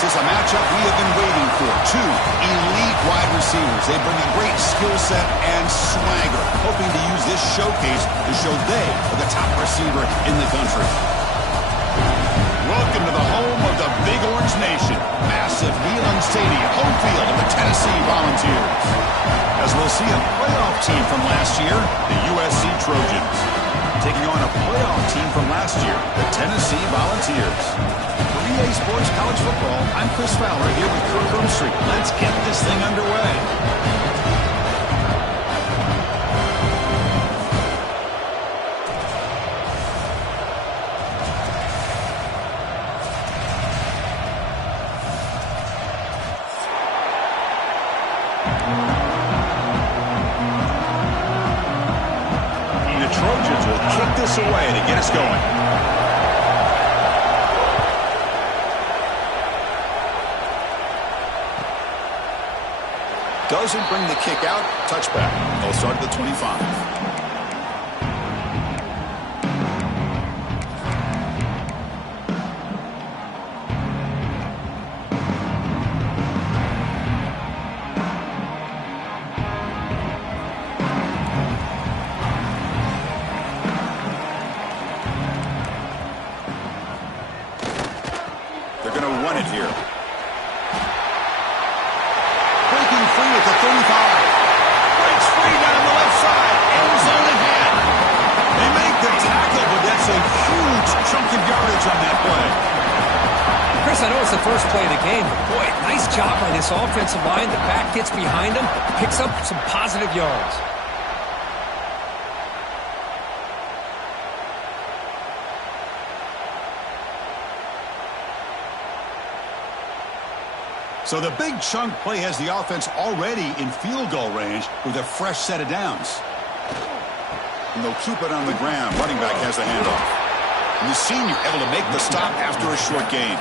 This is a matchup we have been waiting for. Two elite wide receivers. They bring a great skill set and swagger, hoping to use this showcase to show they are the top receiver in the country. Welcome to the home of the Big Orange Nation. Massive Neyland Stadium, home field of the Tennessee Volunteers. As we'll see a playoff team from last year, the USC Trojans, taking on a playoff team from last year, the Tennessee Volunteers. For EA Sports College Football, I'm Chris Fowler here with Kirk Street. Let's get this thing underway. Trojans will kick this away to get us going. Doesn't bring the kick out. Touchback. They'll start at the 25. They're going to run it here. Breaking free at the 35. Breaks free down the left side. End zone ahead. They make the tackle, but that's a huge chunk of yardage on that play. Chris, I know it's the first play of the game, but boy, nice job by this offensive line. The back gets behind him, picks up some positive yards. So the big chunk play has the offense already in field goal range with a fresh set of downs. And they'll keep it on the ground. Running back has the handoff. And the senior able to make the stop after a short gain.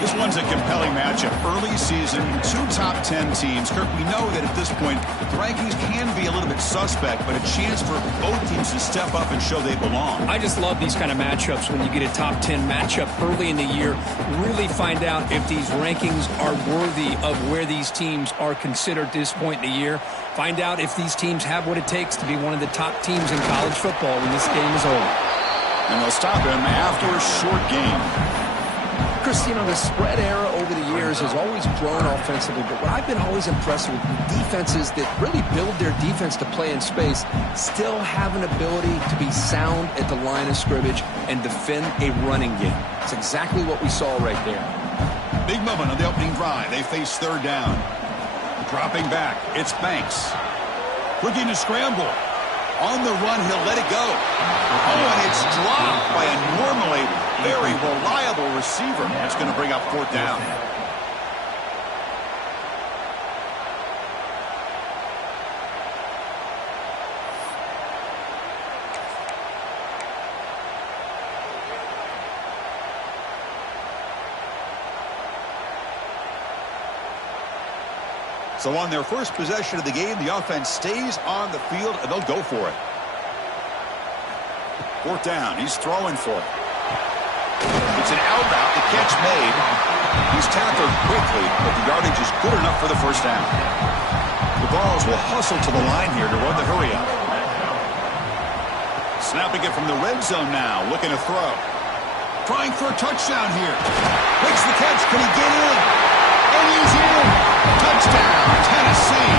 This one's a compelling matchup. Early season, two top 10 teams. Kirk, we know that at this point, the rankings can be a little bit suspect, but a chance for both teams to step up and show they belong. I just love these kind of matchups when you get a top 10 matchup early in the year. Really find out if these rankings are worthy of where these teams are considered at this point in the year. Find out if these teams have what it takes to be one of the top teams in college football when this game is over. And they'll stop him after a short game. Chris, you know, the spread era over the years has always grown offensively, but what I've been always impressed with defenses that really build their defense to play in space still have an ability to be sound at the line of scrimmage and defend a running game. It's exactly what we saw right there. Big moment on the opening drive. They face third down. Dropping back, it's Banks. Looking to scramble. On the run, he'll let it go. Oh, and it's dropped by a normally very reliable receiver. That's going to bring up fourth down. So on their first possession of the game, the offense stays on the field, and they'll go for it. Fourth down. He's throwing for it. It's an out route. The catch made. He's tackled quickly, but the yardage is good enough for the first down. The Vols will hustle to the line here to run the hurry up. Snapping it from the red zone now, looking to throw. Trying for a touchdown here. Makes the catch. Can he get in? And he's in. Touchdown, Tennessee.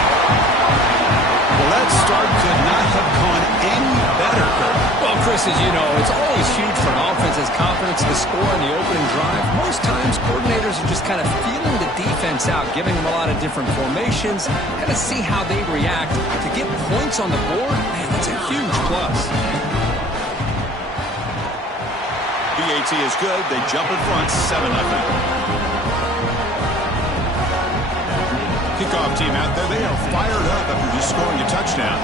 Well, that start could not have gone any better, Kirk. Well, Chris, as you know, it's always huge for an offense as confidence to score in the opening drive. Most times, coordinators are just kind of feeling the defense out, giving them a lot of different formations, kind of see how they react. To get points on the board, man, that's a huge plus. BAT is good. They jump in front, 7-0. Kickoff team out there, they are fired up after just scoring a touchdown.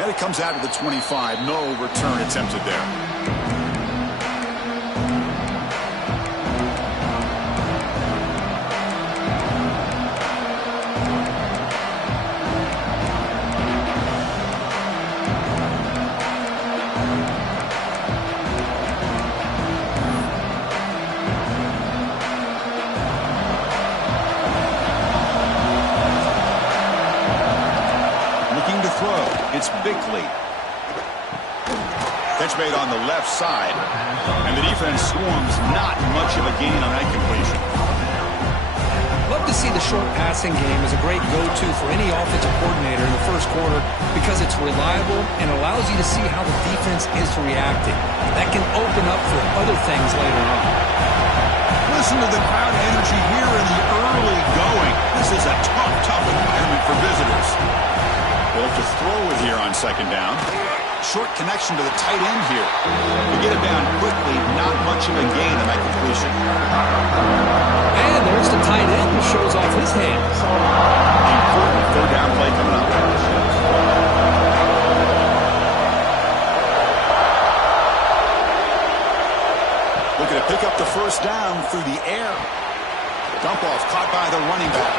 And it comes out to the 25. No return attempted there. quickly. Catch made on the left side. And the defense swarms not much of a gain on that completion. Love to see the short passing game as a great go-to for any offensive coordinator in the first quarter because it's reliable and allows you to see how the defense is reacting. That can open up for other things later on. Listen to the crowd energy here in the early going. This is a tough environment for visitors. They'll have to throw it here on second down. Short connection to the tight end here. To get it down quickly, not much of a gain on that completion. And there's the tight end who shows off his hands. Important third down play coming up. Looking to pick up the first down through the air. Dump off caught by the running back.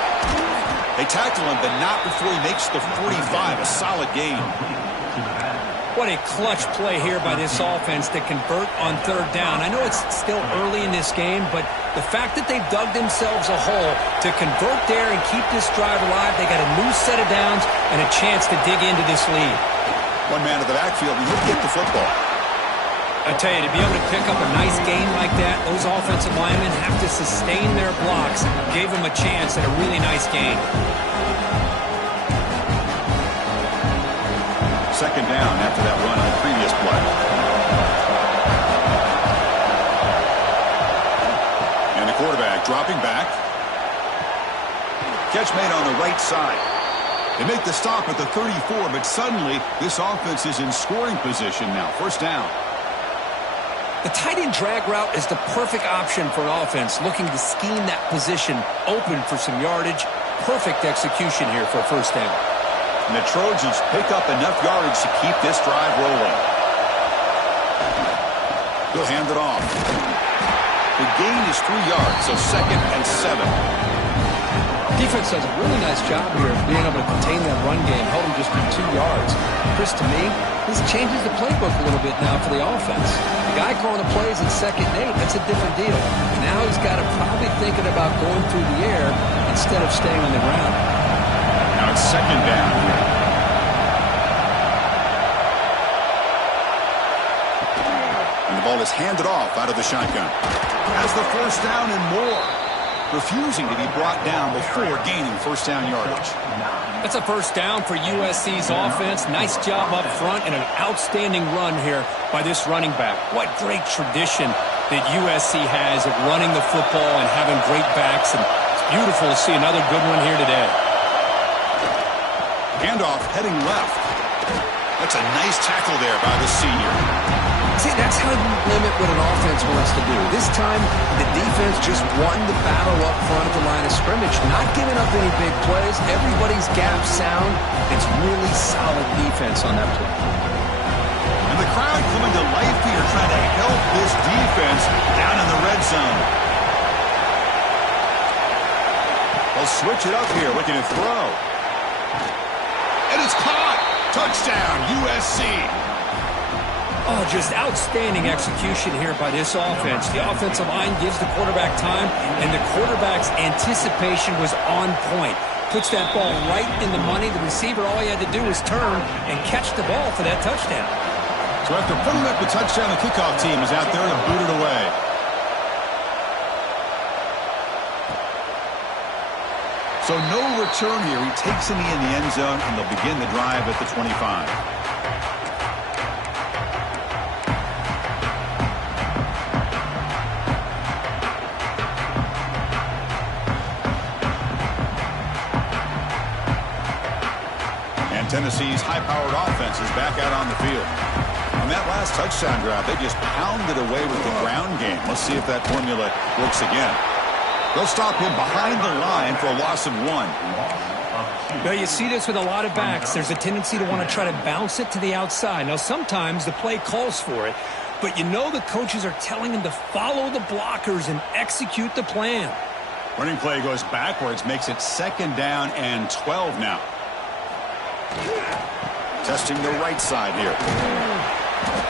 They tackle him, but not before he makes the 45. A solid gain. What a clutch play here by this offense to convert on third down. I know it's still early in this game, but the fact that they've dug themselves a hole to convert there and keep this drive alive, they got a new set of downs and a chance to dig into this lead. One man to the backfield, and he'll get the football. I tell you, to be able to pick up a nice gain like that, those offensive linemen have to sustain their blocks. Gave them a chance at a really nice gain. Second down after that run on the previous play. And the quarterback dropping back. Catch made on the right side. They make the stop at the 34, but suddenly this offense is in scoring position now. First down. The tight end drag route is the perfect option for an offense looking to scheme that position open for some yardage. Perfect execution here for a first down. And the Trojans pick up enough yardage to keep this drive rolling. He'll hand it off. The gain is 3 yards, so 2nd and 7. Defense does a really nice job here of being able to contain that run game, held him just for 2 yards. Chris, to me, this changes the playbook a little bit now for the offense. The guy calling the plays in 2nd and 8, that's a different deal. Now he's got to probably thinking about going through the air instead of staying on the ground. Now it's 2nd down here. And the ball is handed off out of the shotgun. Has the first down and more. Refusing to be brought down before gaining first down yardage. That's a first down for USC's offense. Nice job up front and an outstanding run here by this running back. What great tradition that USC has of running the football and having great backs. And it's beautiful to see another good one here today. Handoff heading left. That's a nice tackle there by the senior. See, that's how you limit what an offense wants to do. This time, the defense just won the battle up front at the line of scrimmage, not giving up any big plays. Everybody's gap sound. It's really solid defense on that play. And the crowd coming to life here, trying to help this defense down in the red zone. They'll switch it up here, looking to throw. And it's caught. Touchdown, USC. Oh, just outstanding execution here by this offense. The offensive line gives the quarterback time, and the quarterback's anticipation was on point. Puts that ball right in the money. The receiver, all he had to do was turn and catch the ball for that touchdown. So after putting up the touchdown, the kickoff team is out there to boot it away. So no return here. He takes him in the end zone, and they'll begin the drive at the 25. Tennessee's high-powered offense is back out on the field. On that last touchdown drive, they just pounded away with the ground game. Let's see if that formula works again. They'll stop him behind the line for a loss of 1. Well, you see this with a lot of backs. There's a tendency to want to try to bounce it to the outside. Now, sometimes the play calls for it, but you know the coaches are telling him to follow the blockers and execute the plan. Running play goes backwards, makes it 2nd down and 12 now. Testing the right side here.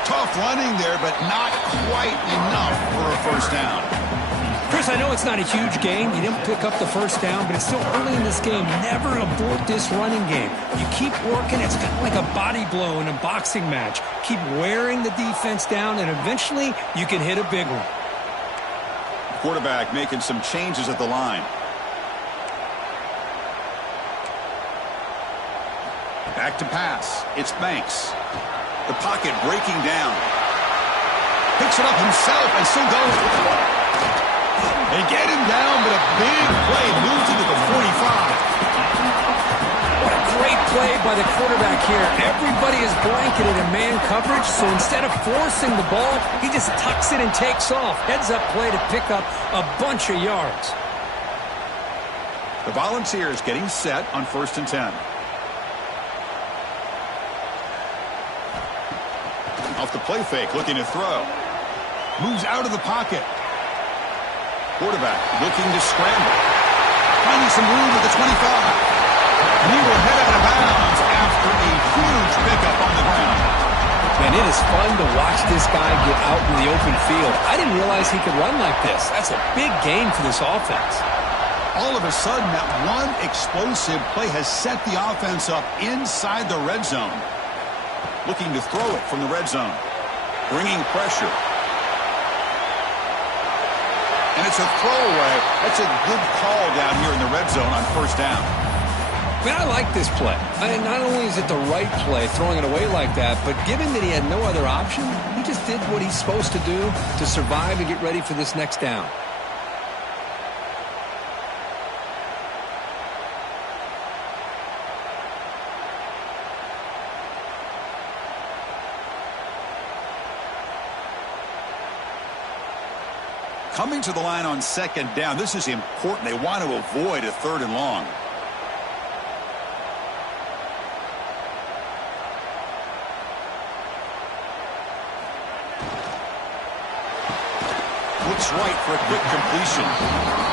Tough running there, but not quite enough for a first down. Chris, Chris, I know it's not a huge game. You didn't pick up the first down, but it's still early in this game. Never abort this running game. You keep working. It's kind of like a body blow in a boxing match. Keep wearing the defense down, and eventually you can hit a big one. Quarterback making some changes at the line. Back to pass. It's Banks. The pocket breaking down. Picks it up himself and still goes. They get him down, but a big play moves into the 45. What a great play by the quarterback here. Everybody is blanketed in man coverage, so instead of forcing the ball, he just tucks it and takes off. Heads-up play to pick up a bunch of yards. The Volunteers getting set on 1st and 10. Off the play fake, looking to throw. Moves out of the pocket. Quarterback looking to scramble. Finding some room at the 25. And he will head out of bounds after a huge pickup on the ground. Man, it is fun to watch this guy get out in the open field. I didn't realize he could run like this. That's a big gain for this offense. All of a sudden, that one explosive play has set the offense up inside the red zone. Looking to throw it from the red zone. Bringing pressure. And it's a throwaway. That's a good call down here in the red zone on 1st down. Man, I like this play. I mean, not only is it the right play, throwing it away like that, but given that he had no other option, he just did what he's supposed to do to survive and get ready for this next down. Coming to the line on 2nd down. This is important. They want to avoid a 3rd and long. Looks right for a quick completion.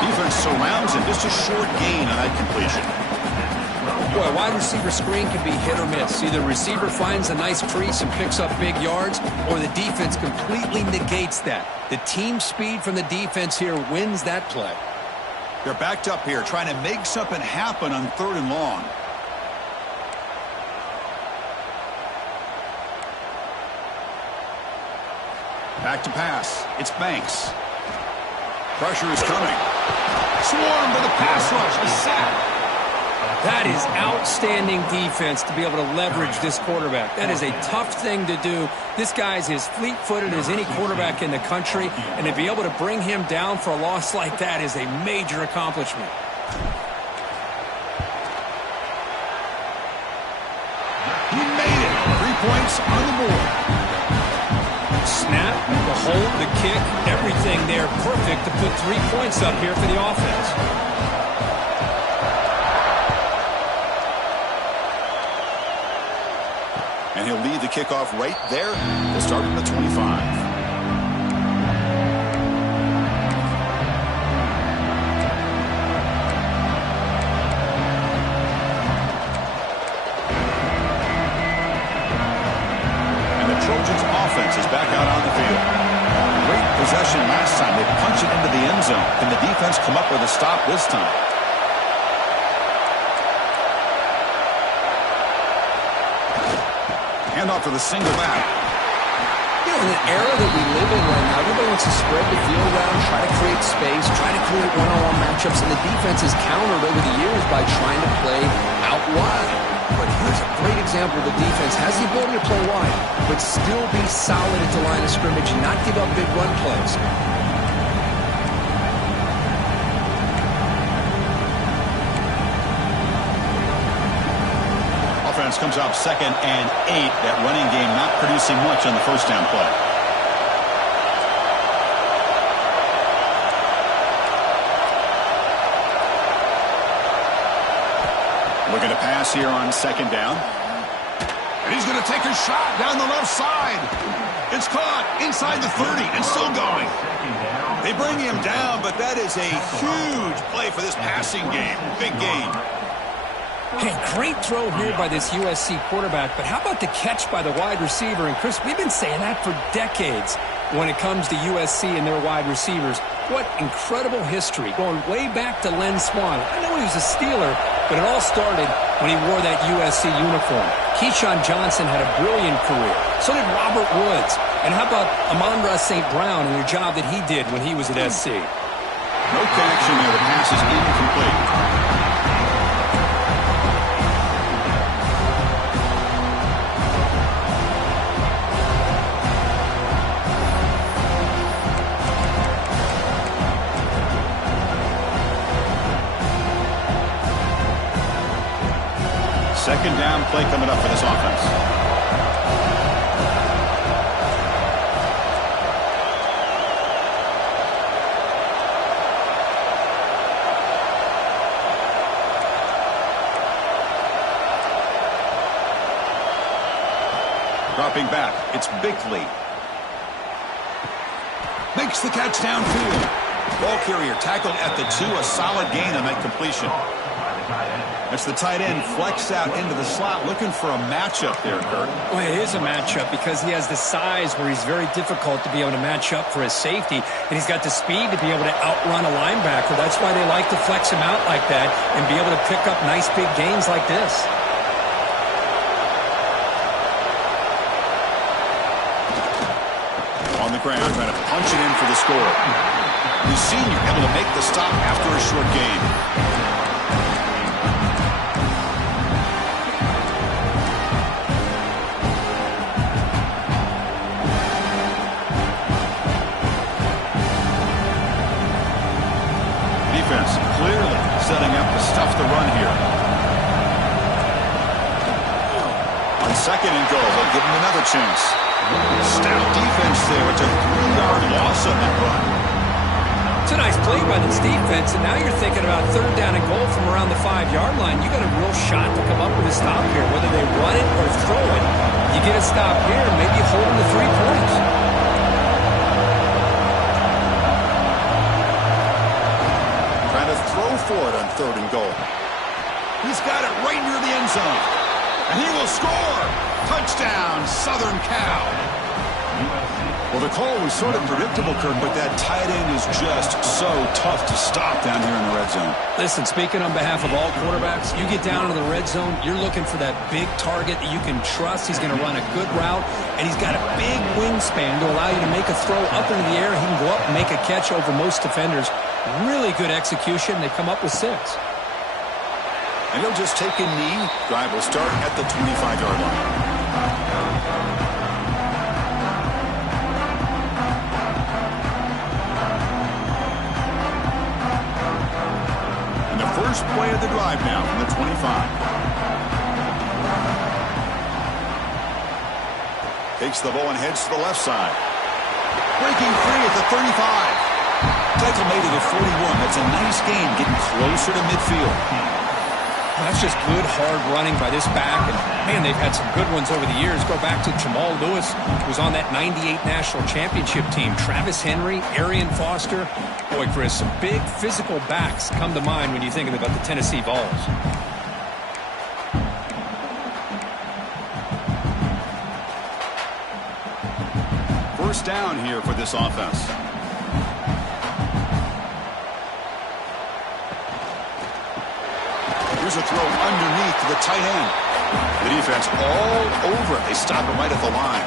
Defense surrounds him. Just a short gain on that completion. Boy, a wide receiver screen can be hit or miss. Either the receiver finds a nice crease and picks up big yards, or the defense completely negates that. The team speed from the defense here wins that play. They're backed up here, trying to make something happen on 3rd and long. Back to pass. It's Banks. Pressure is coming. Swarmed by the pass rush. A sack. That is outstanding defense to be able to leverage this quarterback. That is a tough thing to do. This guy's as fleet-footed as any quarterback in the country, and to be able to bring him down for a loss like that is a major accomplishment. He made it. 3 points on the board. Snap, the hold, the kick, everything there perfect to put 3 points up here for the offense. And he'll lead the kickoff right there to start at the 25. And the Trojans' offense is back out on the field. Great possession last time. They punch it into the end zone. Can the defense come up with a stop this time? Handoff to the single back. You know, in the era that we live in right now, everybody wants to spread the field around, try to create space, try to create one-on-one matchups, and the defense has countered over the years by trying to play out wide. But here's a great example. The defense has the ability to play wide, but still be solid at the line of scrimmage and not give up big run plays. Comes up 2nd and 8. That running game not producing much on the 1st down play. Looking to pass here on 2nd down. And he's going to take a shot down the left side. It's caught inside the 30 and still going. They bring him down, but that is a huge play for this passing game. Big game. Hey, great throw here by this USC quarterback, but how about the catch by the wide receiver? And Chris, we've been saying that for decades. when it comes to USC and their wide receivers. What incredible history, going way back to Len Swan. I know he was a Steeler, but it all started when he wore that USC uniform. Keyshawn Johnson had a brilliant career. So did Robert Woods. And how about Amon-Ra St. Brown and the job that he did when he was at SC? No connection there. The pass is incomplete. Second down play coming up for this offense. Dropping back, it's Bickley. Makes the catch downfield. Ball carrier tackled at the 2, a solid gain on that completion. That's the tight end flexed out into the slot, looking for a matchup there, Kurt. Well, it is a matchup because he has the size where he's very difficult to be able to match up for his safety, and he's got the speed to be able to outrun a linebacker. That's why they like to flex him out like that and be able to pick up nice big gains like this. On the ground, trying to punch it in for the score. The senior able to make the stop after a short gain. Defense clearly setting up to stuff the run here. On second and goal, they'll give him another chance. Stout defense there. It's a 3-yard loss on that run. It's a nice play by this defense, and now you're thinking about third down and goal from around the 5-yard line. You got a real shot to come up with a stop here, whether they run it or throw it. You get a stop here, maybe you hold them to 3 points. Trying to throw for it on third and goal. He's got it right near the end zone. And he will score. Touchdown, Southern Cal. Well, the call was sort of predictable, Kirk, but that tight end is just so tough to stop down here in the red zone. Listen, speaking on behalf of all quarterbacks, you get down into the red zone, you're looking for that big target that you can trust. He's going to run a good route, and he's got a big wingspan to allow you to make a throw up into the air. He can go up and make a catch over most defenders. Really good execution. They come up with 6. And he'll just take a knee. Drive will start at the 25-yard line. And the first play of the drive now from the 25. Takes the ball and heads to the left side. Breaking free at the 35. Tackle made at the 41. That's a nice gain, getting closer to midfield. That's just good, hard running by this back. And, man, they've had some good ones over the years. Go back to Jamal Lewis, who was on that 98 National Championship team. Travis Henry, Arian Foster. Boy, Chris, some big physical backs come to mind when you're thinking about the Tennessee Vols. First down here for this offense. Here's a throw underneath to the tight end. The defense all over it. They stop him right at the line.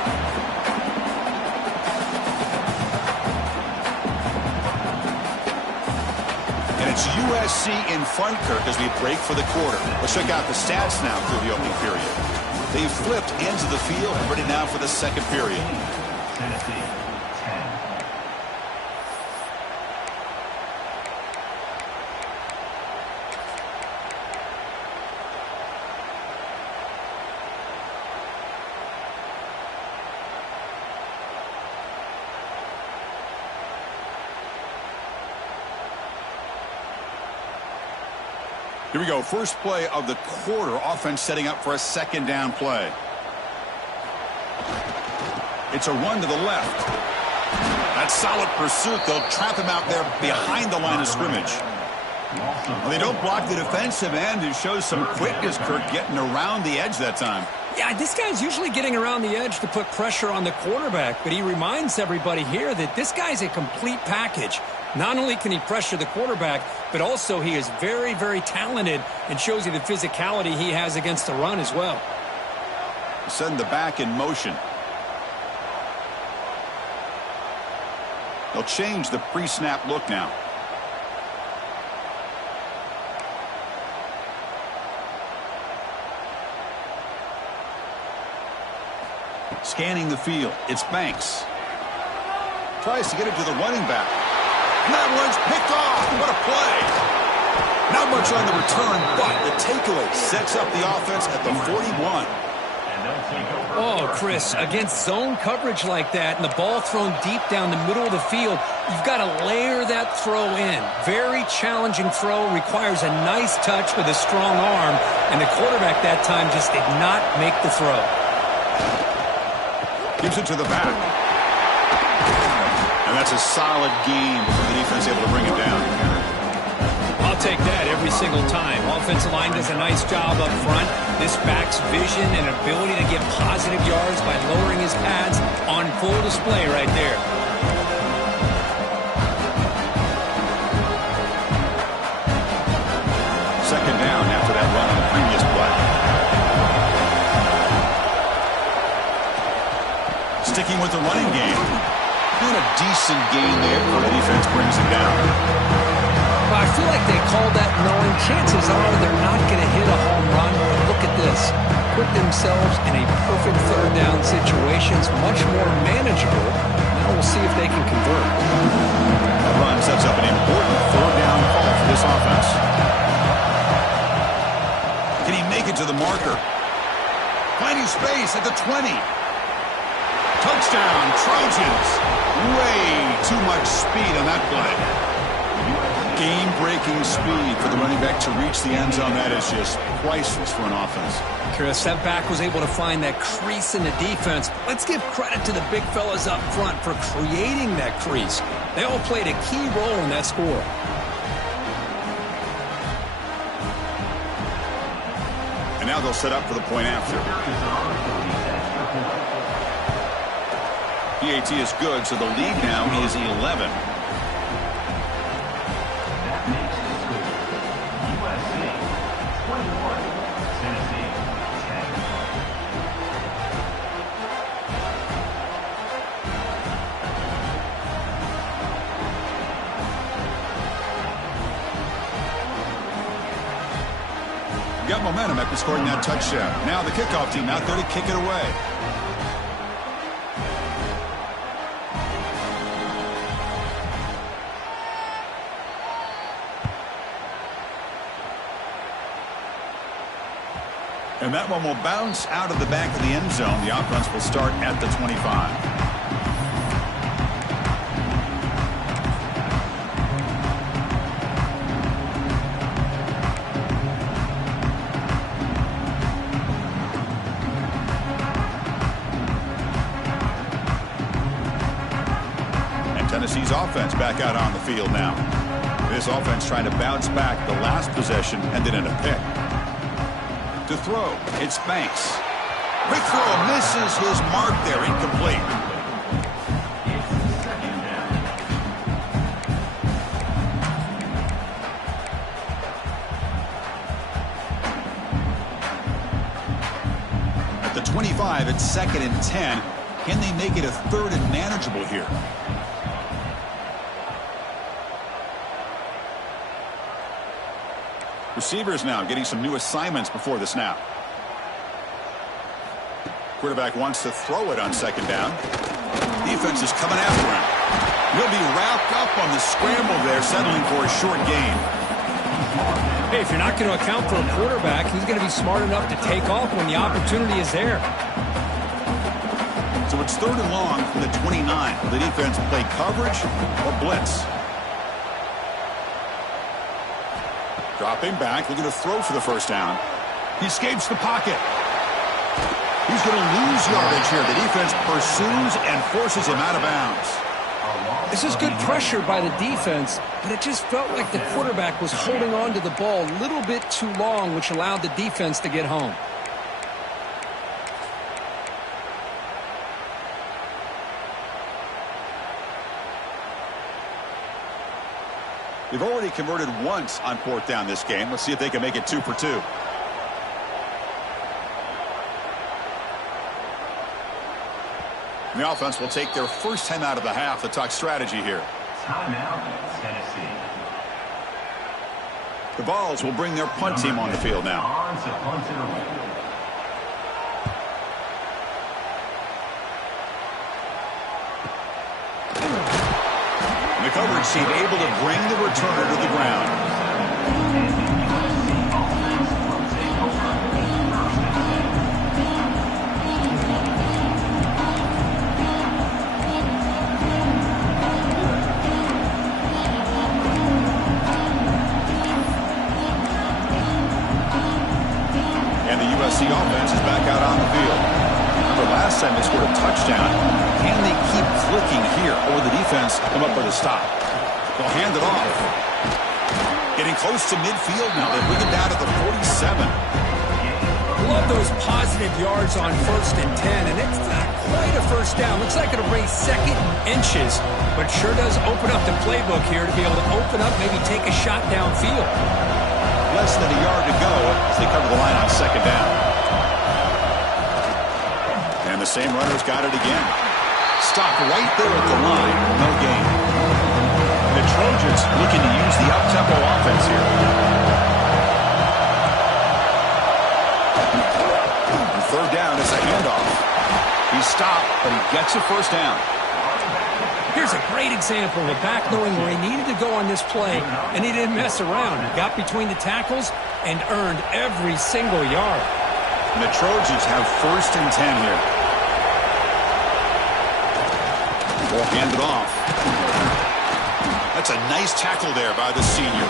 And it's USC in front, Kirk, as we break for the quarter. Let's check out the stats now through the opening period. They've flipped ends of the field and ready now for the second period. Tennessee. Here we go. First play of the quarter. Offense setting up for a second down play. It's a run to the left. That's solid pursuit. They'll trap him out there behind the line of scrimmage. Well, they don't block the defensive end, who shows some quickness, Kirk, getting around the edge that time. Yeah, this guy's usually getting around the edge to put pressure on the quarterback, but he reminds everybody here that this guy's a complete package. Not only can he pressure the quarterback, but also he is very, very talented and shows you the physicality he has against the run as well. Send the back in motion. They'll change the pre-snap look now. Scanning the field. It's Banks. Tries to get it to the running back. And that one's picked off. What a play. Not much on the return, but the takeaway sets up the offense at the 41. Oh, Chris, against zone coverage like that and the ball thrown deep down the middle of the field, you've got to layer that throw in. Very challenging throw, requires a nice touch with a strong arm, and the quarterback that time just did not make the throw. Gives it to the back. And that's a solid game before the defense able to bring it down. I'll take that every single time. Offensive line does a nice job up front. This back's vision and ability to get positive yards by lowering his pads on full display right there. Second down after that run on the previous play. Sticking with the running game. Doing a decent gain there before the defense brings him down. I feel like they called that knowing chances are they're not going to hit a home run. But look at this. Put themselves in a perfect third down situation. It's much more manageable. Now we'll see if they can convert. That run sets up an important third down call for this offense. Can he make it to the marker? Finding space at the 20. Touchdown, Trojans. Way too much speed on that play. Game-breaking speed for the running back to reach the end zone. That is just priceless for an offense. Chris, that back was able to find that crease in the defense. Let's give credit to the big fellas up front for creating that crease. They all played a key role in that score. And now they'll set up for the point after. PAT is good, so the lead now is 11. Got momentum after scoring that touchdown. Now the kickoff team out there to kick it away. And that one will bounce out of the back of the end zone. The offense will start at the 25. Tennessee's offense back out on the field now. This offense trying to bounce back the last possession and then in a pick. To throw, it's Banks. Quick throw, misses his mark there, incomplete. At the 25, it's 2nd and 10. Can they make it a 3rd and manageable here? Receivers now getting some new assignments before the snap. Quarterback wants to throw it on 2nd down. Defense is coming after him. He'll be wrapped up on the scramble there, settling for a short gain. Hey, if you're not going to account for a quarterback, he's going to be smart enough to take off when the opportunity is there. So it's 3rd and long from the 29. Will the defense play coverage or blitz? Dropping back, looking to throw for the 1st down. He escapes the pocket. He's going to lose yardage here. The defense pursues and forces him out of bounds. This is good pressure by the defense, but it just felt like the quarterback was holding on to the ball a little bit too long, which allowed the defense to get home. They've already converted once on 4th down this game. Let's see if they can make it 2 for 2. The offense will take their first time out of the half to talk strategy here. Timeout, Tennessee. The Vols will bring their punt team on the field now. On to punt it away. The coverage team able to bring the returner to the ground. And the USC offense is back out on the field. Remember last time they scored a touchdown. Can they keep clicking here, or the defense come up with a stop? They'll hand it off. Getting close to midfield now. They bring it down to the 47. Love those positive yards on 1st and 10, and it's not quite a first down. Looks like it'll raise 2nd inches, but sure does open up the playbook here to be able to open up, maybe take a shot downfield. Less than a yard to go as they cover the line on 2nd down. And the same runner's got it again. Stopped right there at the line. No gain. The Trojans looking to use the up-tempo offense here. And 3rd down is a handoff. He stopped, but he gets a first down. Here's a great example of a back knowing where he needed to go on this play, and he didn't mess around. He got between the tackles and earned every single yard. And the Trojans have 1st and 10 here. Will hand it off. That's a nice tackle there by the senior.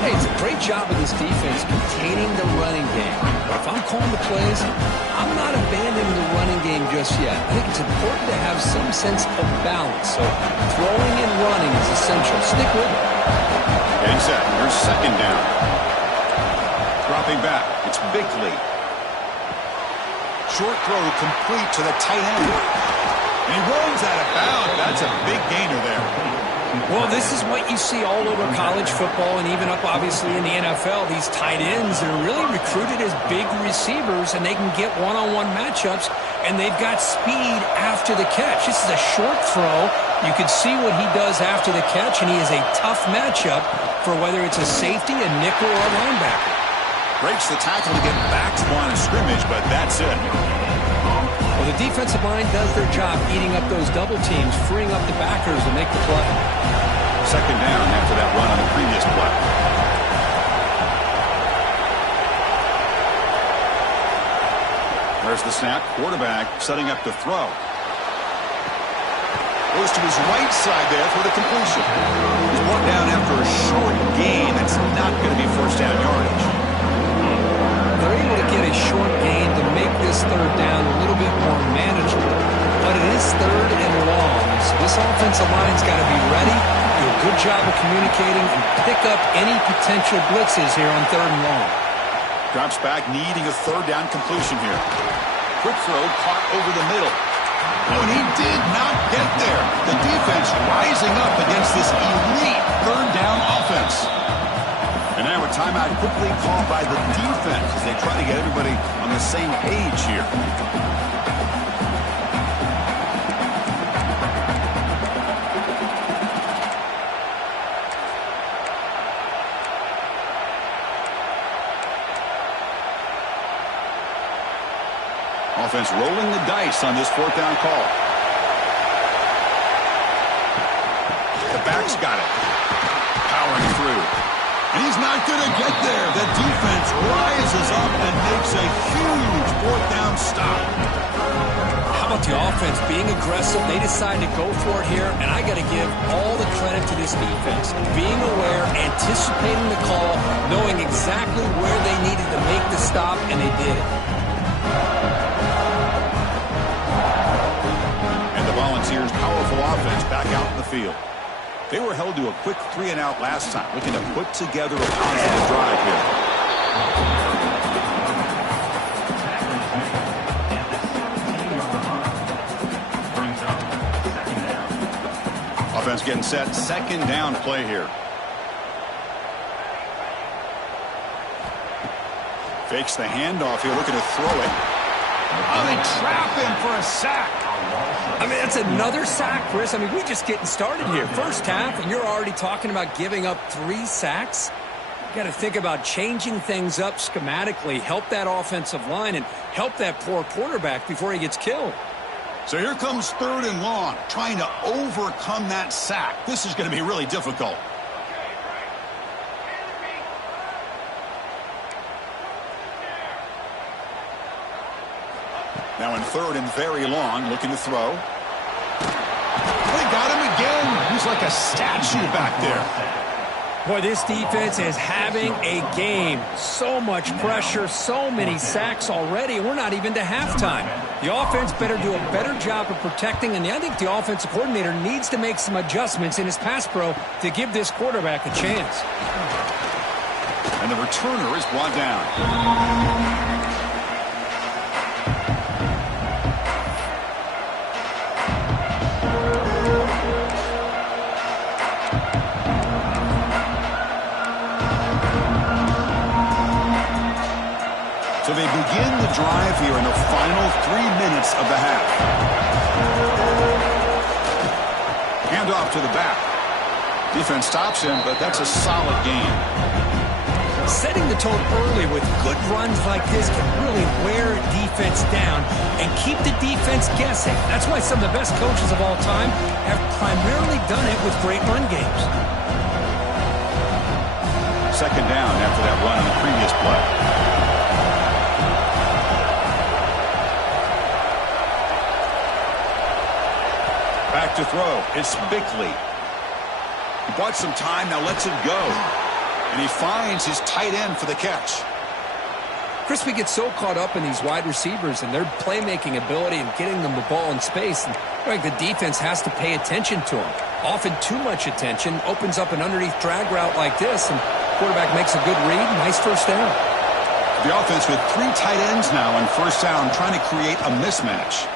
Hey, it's a great job of this defense containing the running game. But if I'm calling the plays, I'm not abandoning the running game just yet. I think it's important to have some sense of balance. So throwing and running is essential. Stick with it. Getting set. Here's 2nd down. Dropping back. It's Bickley. Short throw complete to the tight end. And he rolls out of bounds. That's a big gainer there. Well, this is what you see all over college football and even up, obviously, in the NFL. These tight ends are really recruited as big receivers, and they can get one-on-one matchups, and they've got speed after the catch. This is a short throw. You can see what he does after the catch, and he is a tough matchup for whether it's a safety, a nickel, or a linebacker. Breaks the tackle to get back to the line of scrimmage, but that's it. Well, the defensive line does their job eating up those double teams, freeing up the backers to make the play. 2nd down after that run on the previous play. There's the snap. Quarterback setting up to throw. Goes to his right side there for the completion. He's brought down after a short gain. That's not going to be 1st down yardage. They're able to get a short gain to make this 3rd down a little bit more manageable. But it is 3rd and long, so this offensive line's got to be ready, do a good job of communicating, and pick up any potential blitzes here on 3rd and long. Drops back, needing a 3rd down completion here. Quick throw caught over the middle. Oh, and he did not get there. The defense rising up against this elite 3rd down offense. And now a timeout quickly called by the defense as they try to get everybody on the same page here. Offense rolling the dice on this 4th down call. The back's got it. Powering through. And he's not going to get there. The defense rises up and makes a huge 4th down stop. How about the offense being aggressive? They decide to go for it here, and I got to give all the credit to this defense. Being aware, anticipating the call, knowing exactly where they needed to make the stop, and they did it. And the Volunteers' powerful offense back out in the field. They were held to a quick 3-and-out last time, looking to put together a positive drive here. Offense getting set. 2nd down play here. Fakes the handoff here, looking to throw it. Oh, they trap him for a sack. I mean, that's another sack, Chris. I mean, we're just getting started here. First half, and you're already talking about giving up 3 sacks. You got to think about changing things up schematically, help that offensive line, and help that poor quarterback before he gets killed. So here comes 3rd and long, trying to overcome that sack. This is going to be really difficult. Now in 3rd and very long, looking to throw. They got him again. He's like a statue back there. Boy, this defense is having a game. So much pressure, so many sacks already, and we're not even to halftime. The offense better do a better job of protecting, and I think the offensive coordinator needs to make some adjustments in his pass pro to give this quarterback a chance. And the returner is brought down. So they begin the drive here in the final 3 minutes of the half. Hand off to the back. Defense stops him, but that's a solid gain. Setting the tone early with good runs like this can really wear a defense down and keep the defense guessing. That's why some of the best coaches of all time have primarily done it with great run games. 2nd down after that run on the previous play. Back to throw. It's Bickley. He bought some time, now lets it go. And he finds his tight end for the catch. Chris, we get so caught up in these wide receivers and their playmaking ability and getting them the ball in space. And like the defense has to pay attention to them. Often too much attention opens up an underneath drag route like this, and quarterback makes a good read. Nice first down. The offense with 3 tight ends now on first down, trying to create a mismatch.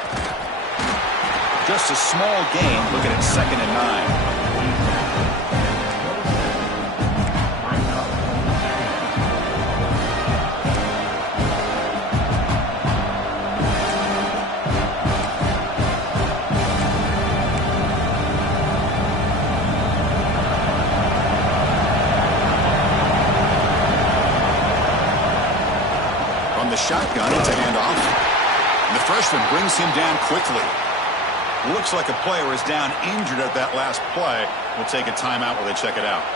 Just a small gain, looking at 2nd and 9. From the shotgun, it's a handoff. And the freshman brings him down quickly. Looks like a player is down injured at that last play. We'll take a timeout while they check it out.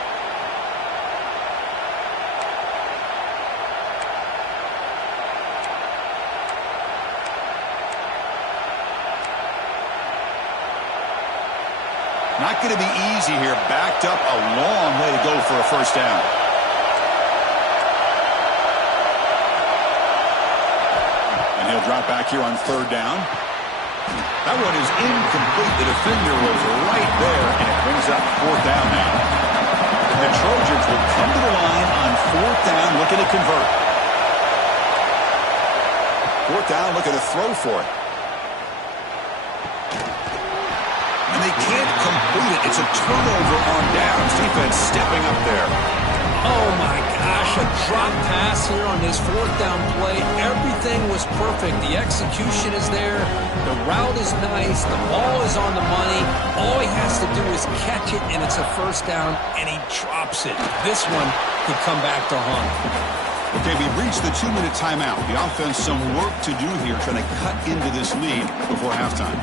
Not going to be easy here. Backed up a long way to go for a first down. And he'll drop back here on 3rd down. That one is incomplete. The defender was right there, and it brings up 4th down now. And the Trojans will come to the line on 4th down, looking to convert. 4th down, looking to throw for it. And they can't complete it. It's a turnover on downs. Defense stepping up there. Oh, my gosh, a drop pass here on this 4th down play. Everything was perfect. The execution is there. The route is nice. The ball is on the money. All he has to do is catch it, and it's a first down, and he drops it. This one could come back to haunt. Okay, we've reached the 2-minute timeout. The offense some work to do here, trying to cut into this lead before halftime.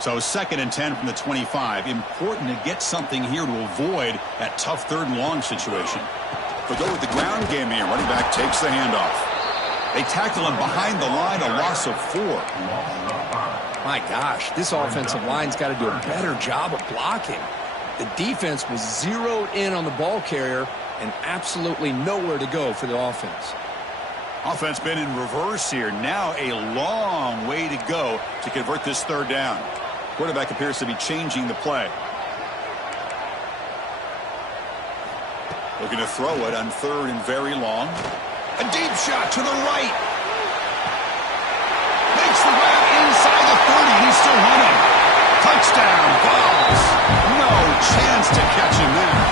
So 2nd and 10 from the 25. Important to get something here to avoid that tough 3rd and long situation. But go with the ground game here. Running back takes the handoff. They tackle him behind the line, a loss of 4. My gosh, this offensive line's got to do a better job of blocking. The defense was zeroed in on the ball carrier and absolutely nowhere to go for the offense. Offense been in reverse here. Now a long way to go to convert this 3rd down. Quarterback appears to be changing the play. Looking to throw it on 3rd and very long. A deep shot to the right. Makes the grab inside the 30. He's still running. Touchdown, Balls. No chance to catch him there.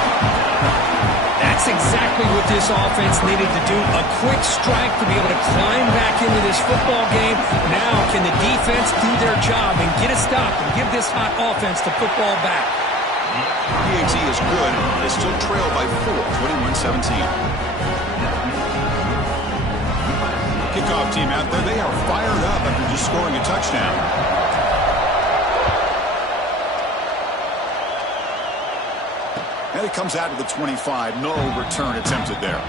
That's exactly what this offense needed to do. A quick strike to be able to climb back into this football game. Now can the defense do their job and get a stop and give this hot offense the football back? PAT is good. They still trail by 4, 21-17. Kickoff team out there. They are fired up after just scoring a touchdown. And it comes out to the 25. No return attempted there.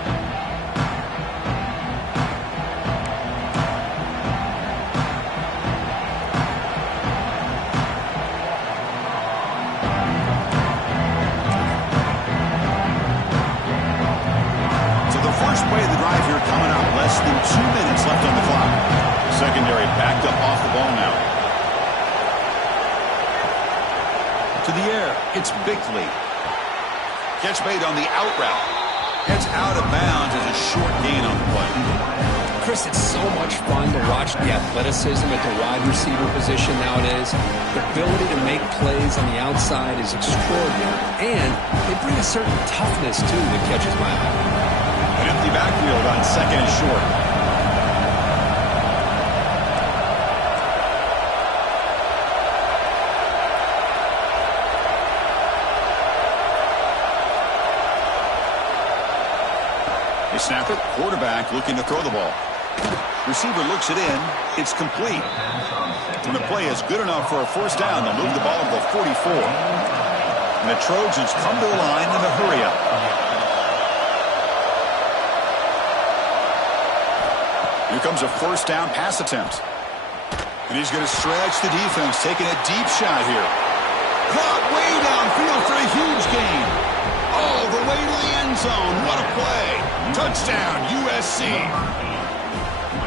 Play of the drive here coming up. Less than 2 minutes left on the clock. Secondary backed up off the ball now. To the air. It's Bickley. Catch made on the out route. Gets out of bounds as a short gain on the play. Chris, it's so much fun to watch the athleticism at the wide receiver position nowadays. The ability to make plays on the outside is extraordinary. And they bring a certain toughness, too, that catches my eye. An empty backfield on 2nd and short. They snap it. Quarterback looking to throw the ball. Receiver looks it in. It's complete. And the play is good enough for a 1st down. They'll move the ball to the 44. And the Trojans come to the line in a hurry up. Here comes a 1st down pass attempt. And he's going to stretch the defense, taking a deep shot here. Caught way downfield for a huge gain. All the way to the end zone. What a play. Touchdown, USC.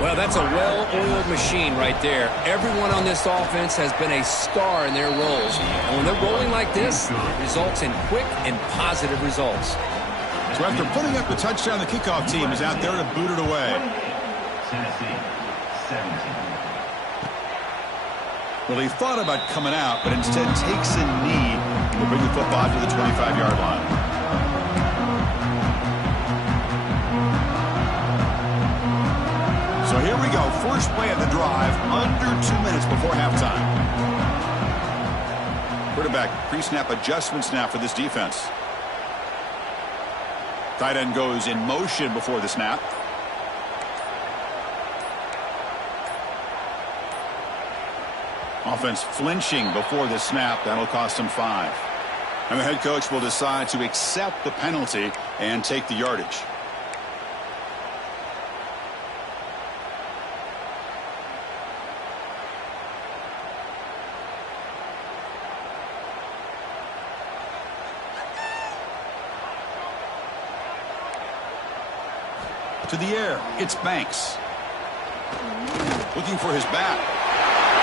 Well, that's a well-oiled machine right there. Everyone on this offense has been a star in their roles. And when they're rolling like this, it results in quick and positive results. So after putting up the touchdown, the kickoff team is out there to boot it away. Tennessee, 17. Well, he thought about coming out, but instead takes a knee. Will bring the football to the 25-yard line. So here we go. First play of the drive, under 2 minutes before halftime. Quarterback pre-snap adjustments now for this defense. Tight end goes in motion before the snap. Offense flinching before the snap. That'll cost him 5. And the head coach will decide to accept the penalty and take the yardage. To the air. It's Banks. Looking for his back.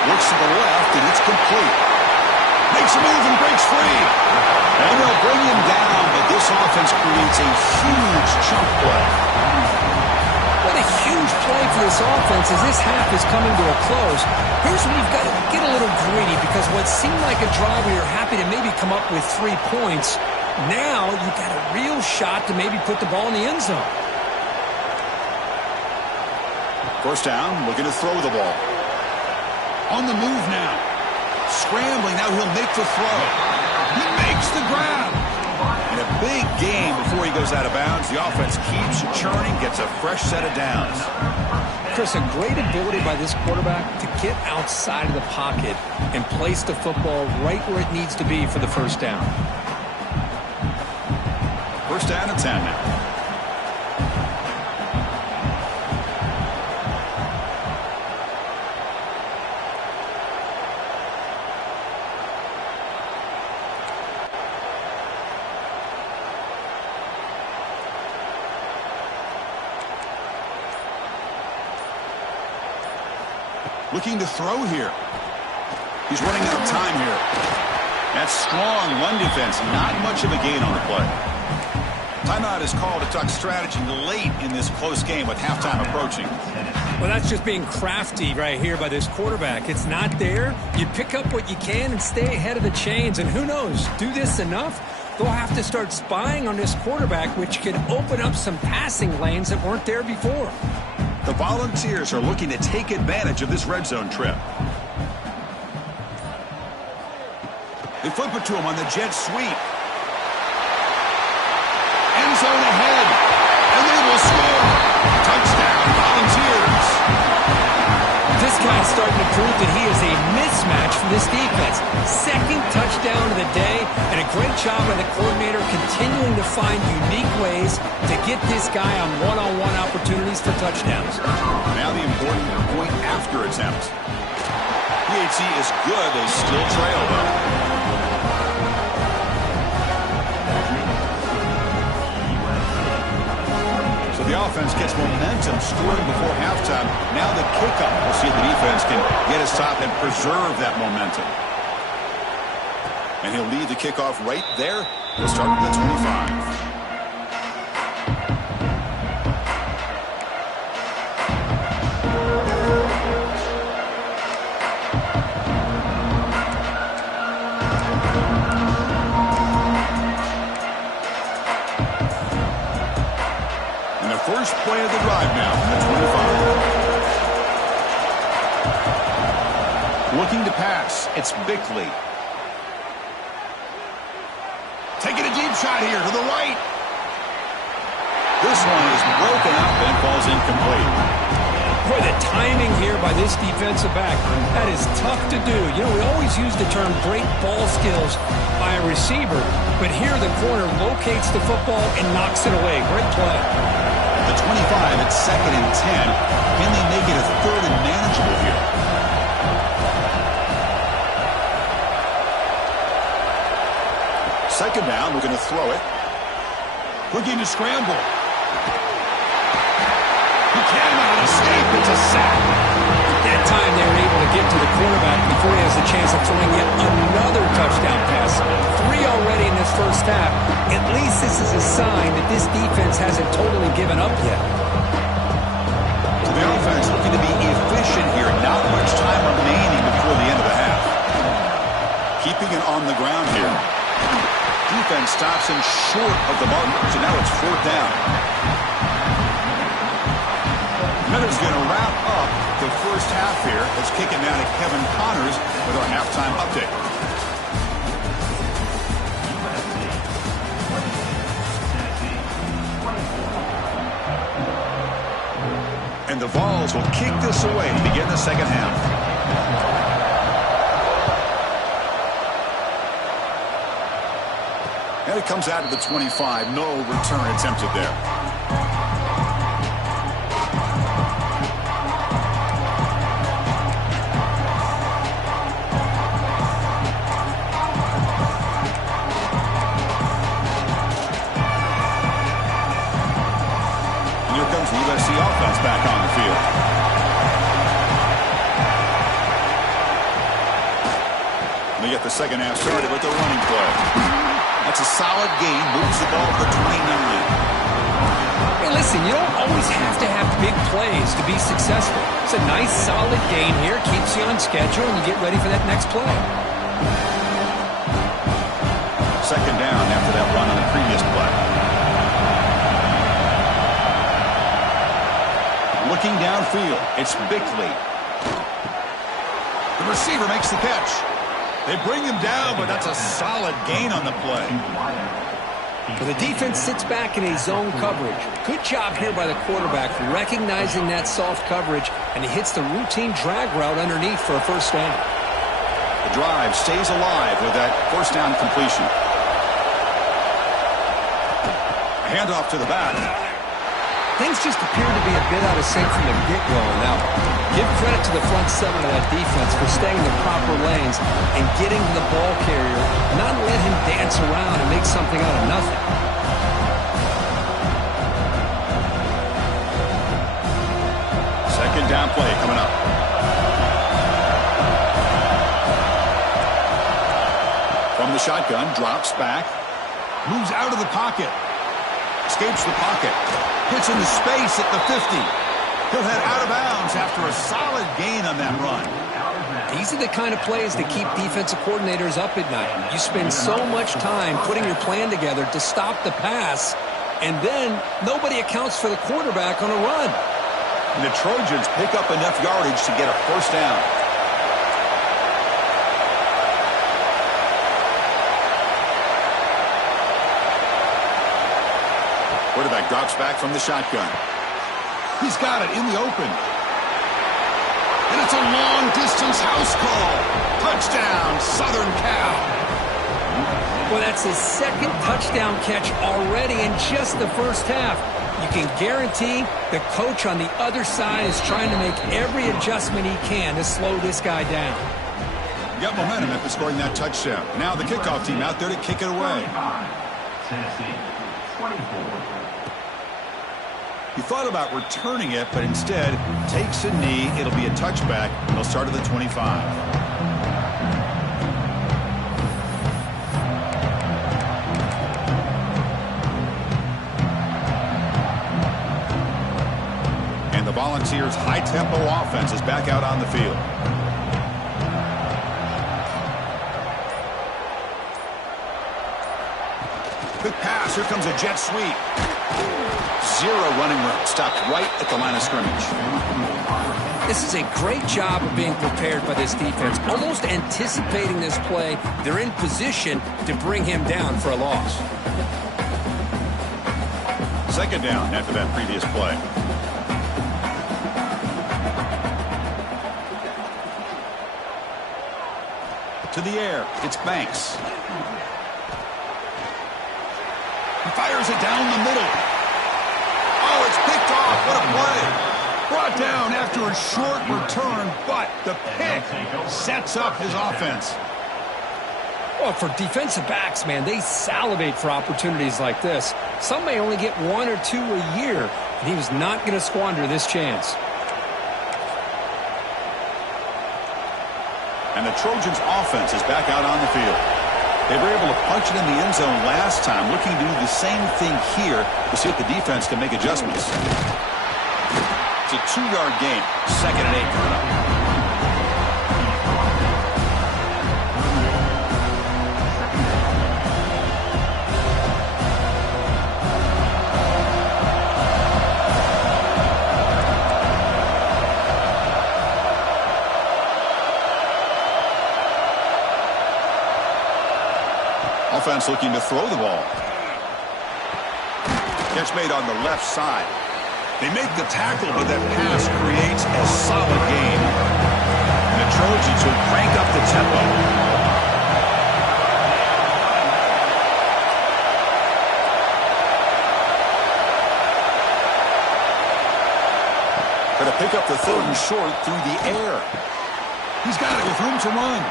Looks to the left, and it's complete. Makes a move and breaks free. And they'll bring him down, but this offense creates a huge chunk play. What a huge play for this offense as this half is coming to a close. Here's where you've got to get a little greedy, because what seemed like a drive where you're happy to maybe come up with 3 points, now you've got a real shot to maybe put the ball in the end zone. 1st down, looking to throw the ball. On the move now. Scrambling, now he'll make the throw. He makes the grab. And a big gain before he goes out of bounds. The offense keeps churning, gets a fresh set of downs. Chris, a great ability by this quarterback to get outside of the pocket and place the football right where it needs to be for the 1st down. 1st down and 10 now. Looking to throw here. He's running out of time here. That strong run defense, not much of a gain on the play. Timeout is called to talk strategy late in this close game with halftime approaching. Well, that's just being crafty right here by this quarterback. It's not there. You pick up what you can and stay ahead of the chains. And who knows, do this enough, they'll have to start spying on this quarterback, which could open up some passing lanes that weren't there before. The Volunteers are looking to take advantage of this red zone trip. They flip it to him on the jet sweep. End zone ahead, and they will score. Touchdown, Volunteers. This guy's starting to prove that he is a mismatch for this defense. Second touchdown of the day, and a great job by the coordinator continuing to find unique ways to get this guy on one-on-one opportunities for touchdowns. Now the important point after attempt. PHC is good. They still trail, though. The offense gets momentum scoring before halftime. Now the kickoff. We'll see if the defense can get his top and preserve that momentum. And he'll lead the kickoff right there. He'll start with the 25. First play of the drive now from the 25. Looking to pass. It's Bickley. Taking a deep shot here to the right. This one is broken up and falls incomplete. Boy, the timing here by this defensive back, that is tough to do. You know, we always use the term great ball skills by a receiver, but here the corner locates the football and knocks it away. Great play. The 25, it's 2nd and 10. Can they make it a 3rd and manageable here? Second down, we're going to throw it. Looking to scramble. He cannot escape. It's a sack. That time they were able to get to the quarterback before he has a chance of throwing yet another touchdown pass. 3 already in this first half. At least this is a sign that this defense hasn't totally given up yet. So the offense looking to be efficient here. Not much time remaining before the end of the half. Keeping it on the ground here. Defense stops him short of the mark. So now it's 4th down. Miller's going to wrap up the first half here. Let's kick it down to Kevin Connors with our halftime update. And the Vols will kick this away to begin the second half. And it comes out of the 25. No return attempted there. Offense back on the field. They get the second half started with the running play. That's a solid gain. Moves the ball to the 29. Hey, listen, you don't always have to have big plays to be successful. It's a nice, solid gain here. Keeps you on schedule, and you get ready for that next play. Second down after that run on the previous play. Looking downfield, it's Bickley. The receiver makes the catch. They bring him down, but that's a solid gain on the play. Well, the defense sits back in a zone coverage. Good job here by the quarterback, recognizing that soft coverage, and he hits the routine drag route underneath for a first down. The drive stays alive with that first down completion. A handoff to the back. Things just appear to be a bit out of sync from the get-go. Now, give credit to the front 7 of that defense for staying in the proper lanes and getting to the ball carrier, not let him dance around and make something out of nothing. Second down play coming up. From the shotgun, drops back, moves out of the pocket. escapes the pocket. Gets into space at the 50. He'll head out of bounds after a solid gain on that run. These are the kind of plays that keep defensive coordinators up at night. You spend so much time putting your plan together to stop the pass, and then nobody accounts for the quarterback on a run. And the Trojans pick up enough yardage to get a first down. Quarterback drops back from the shotgun. He's got it in the open. And it's a long-distance house call. Touchdown, Southern Cal. Well, that's his second touchdown catch already in just the first half. You can guarantee the coach on the other side is trying to make every adjustment he can to slow this guy down. Got momentum after scoring that touchdown. Now the kickoff team out there to kick it away. Tennessee, 24. He thought about returning it, but instead takes a knee. It'll be a touchback. They'll start at the 25. And the Volunteers' high-tempo offense is back out on the field. Quick pass. Here comes a jet sweep. Zero running room. Stopped right at the line of scrimmage. This is a great job of being prepared by this defense. Almost anticipating this play, they're in position to bring him down for a loss. Second down after that previous play. To the air. It's Banks. He fires it down the middle. Oh, it's picked off. What a play. Brought down after a short return, but the pick sets up his offense. Well, for defensive backs, man, they salivate for opportunities like this. Some may only get one or two a year, and he was not going to squander this chance. And the Trojans' offense is back out on the field. They were able to punch it in the end zone last time, looking to do the same thing here to see if the defense can make adjustments. It's a 2-yard gain. 2nd and 8 coming up. Offense looking to throw the ball. Catch made on the left side. They make the tackle, but that pass creates a solid gain. And the Trojans will crank up the tempo. Going to pick up the 3rd and short through the air. He's got it with room to run.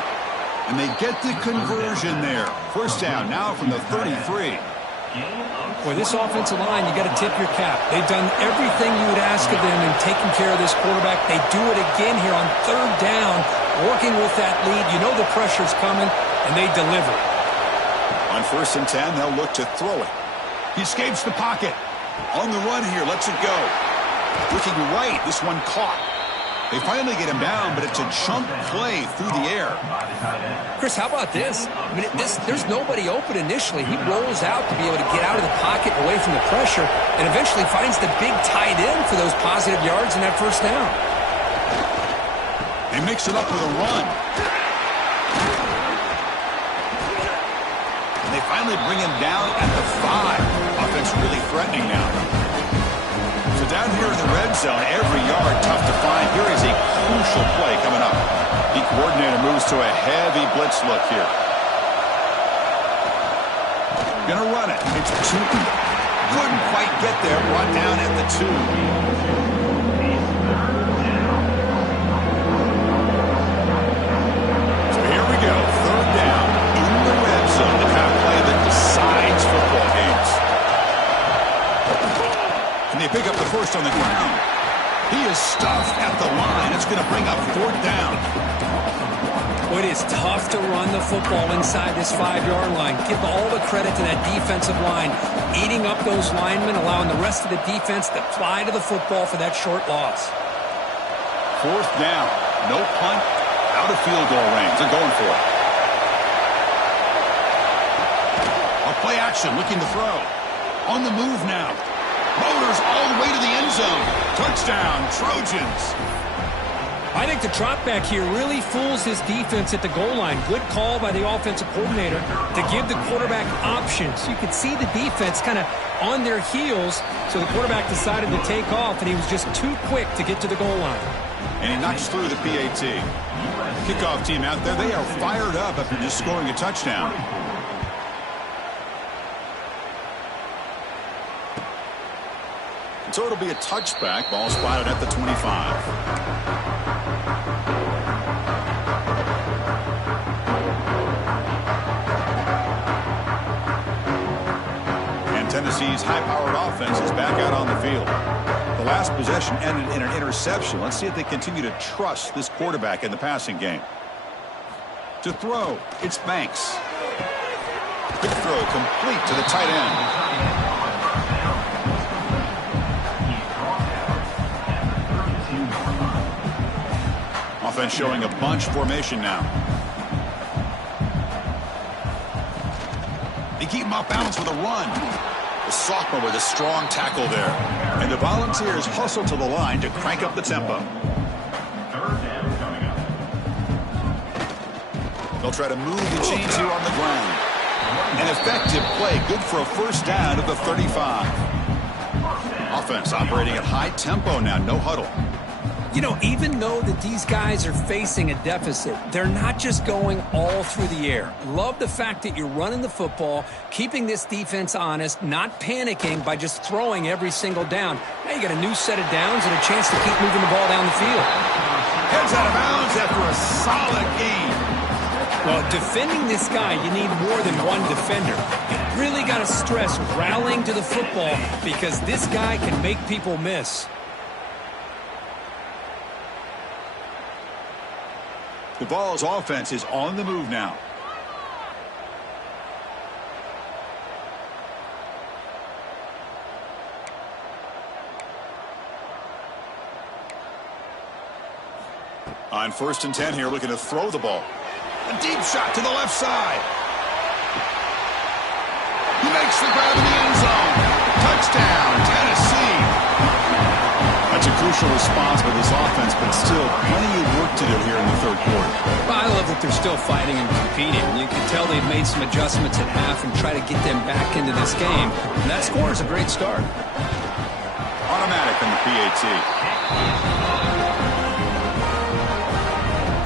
And they get the conversion there. First down now from the 33. Boy, this offensive line, you got to tip your cap. They've done everything you would ask of them in taking care of this quarterback. They do it again here on 3rd down, working with that lead. You know the pressure's coming, and they deliver. On 1st and 10, they'll look to throw it. He escapes the pocket. On the run here, lets it go. Looking right, this one caught. They finally get him down, but it's a chunk play through the air. Chris, how about this? I mean, there's nobody open initially. He rolls out to be able to get out of the pocket away from the pressure and eventually finds the big tight end for those positive yards in that first down. They mix it up with a run. And they finally bring him down at the 5. Offense really threatening now. So down here in the red zone, every yard tough to find. Here is a crucial play coming up. The coordinator moves to a heavy blitz look here. Gonna run it. It's 2. Couldn't quite get there. Brought down at the 2. So here we go. 3rd down in the red zone. The kind of play that decides football games. And they pick up the first on the ground. He is stuffed at the line. It's going to bring up 4th down. Well, it is tough to run the football inside this 5-yard line. Give all the credit to that defensive line, eating up those linemen, allowing the rest of the defense to fly to the football for that short loss. 4th down. No punt. Out of field goal range. They're going for it. A play action, looking to throw. On the move now. Motors all the way to the end zone. Touchdown, Trojans. I think the drop back here really fools his defense at the goal line. Good call by the offensive coordinator to give the quarterback options. You could see the defense kind of on their heels, so the quarterback decided to take off, and he was just too quick to get to the goal line. And he knocks through the PAT. Kickoff team out there, they are fired up after just scoring a touchdown. So it'll be a touchback. Ball spotted at the 25. Tennessee's high-powered offense is back out on the field. The last possession ended in an interception. Let's see if they continue to trust this quarterback in the passing game. To throw, it's Banks. Quick throw complete to the tight end. Offense showing a bunch formation now. They keep him off balance with a run. The sophomore with a strong tackle there. And the Volunteers hustle to the line to crank up the tempo. They'll try to move the chains here on the ground. An effective play, good for a first down at the 35. Offense operating at high tempo now, no huddle. You know, even though that these guys are facing a deficit, they're not just going all through the air. Love the fact that you're running the football, keeping this defense honest, not panicking by just throwing every single down. Now you got a new set of downs and a chance to keep moving the ball down the field. Heads out of bounds after a solid game. Well, defending this guy, you need more than one defender. You really got to stress rallying to the football because this guy can make people miss. The Vols' offense is on the move now. On 1st and 10 here, looking to throw the ball. A deep shot to the left side. He makes the grab in the end zone. Touchdown, Tennessee. That's a crucial response by this offense, but still plenty of work to do here in the 3rd quarter. Well, I love that they're still fighting and competing. You can tell they've made some adjustments at half and try to get them back into this game. And that score is a great start. Automatic in the PAT.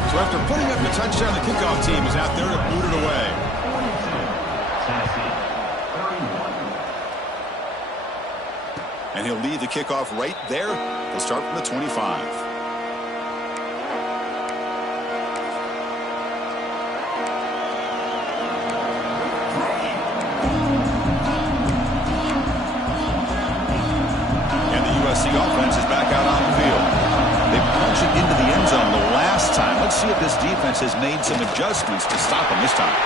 So after putting up the touchdown, the kickoff team is out there to boot it away. And he'll leave the kickoff right there. He'll start from the 25. And the USC offense is back out on the field. They punched it into the end zone the last time. Let's see if this defense has made some adjustments to stop them this time.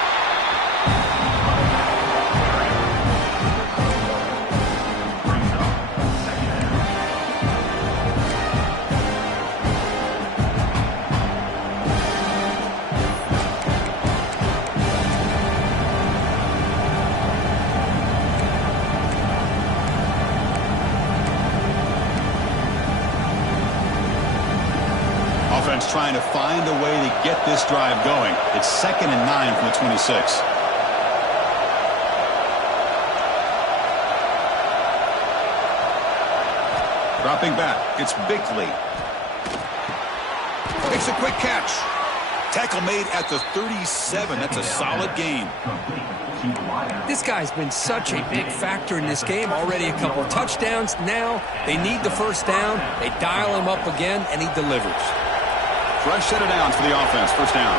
Trying to find a way to get this drive going. It's 2nd and 9 from the 26. Dropping back, it's Bickley. Makes a quick catch. Tackle made at the 37. That's a solid gain. This guy's been such a big factor in this game. Already a couple of touchdowns. Now they need the first down. They dial him up again, and he delivers. Fresh set of downs for the offense. First down.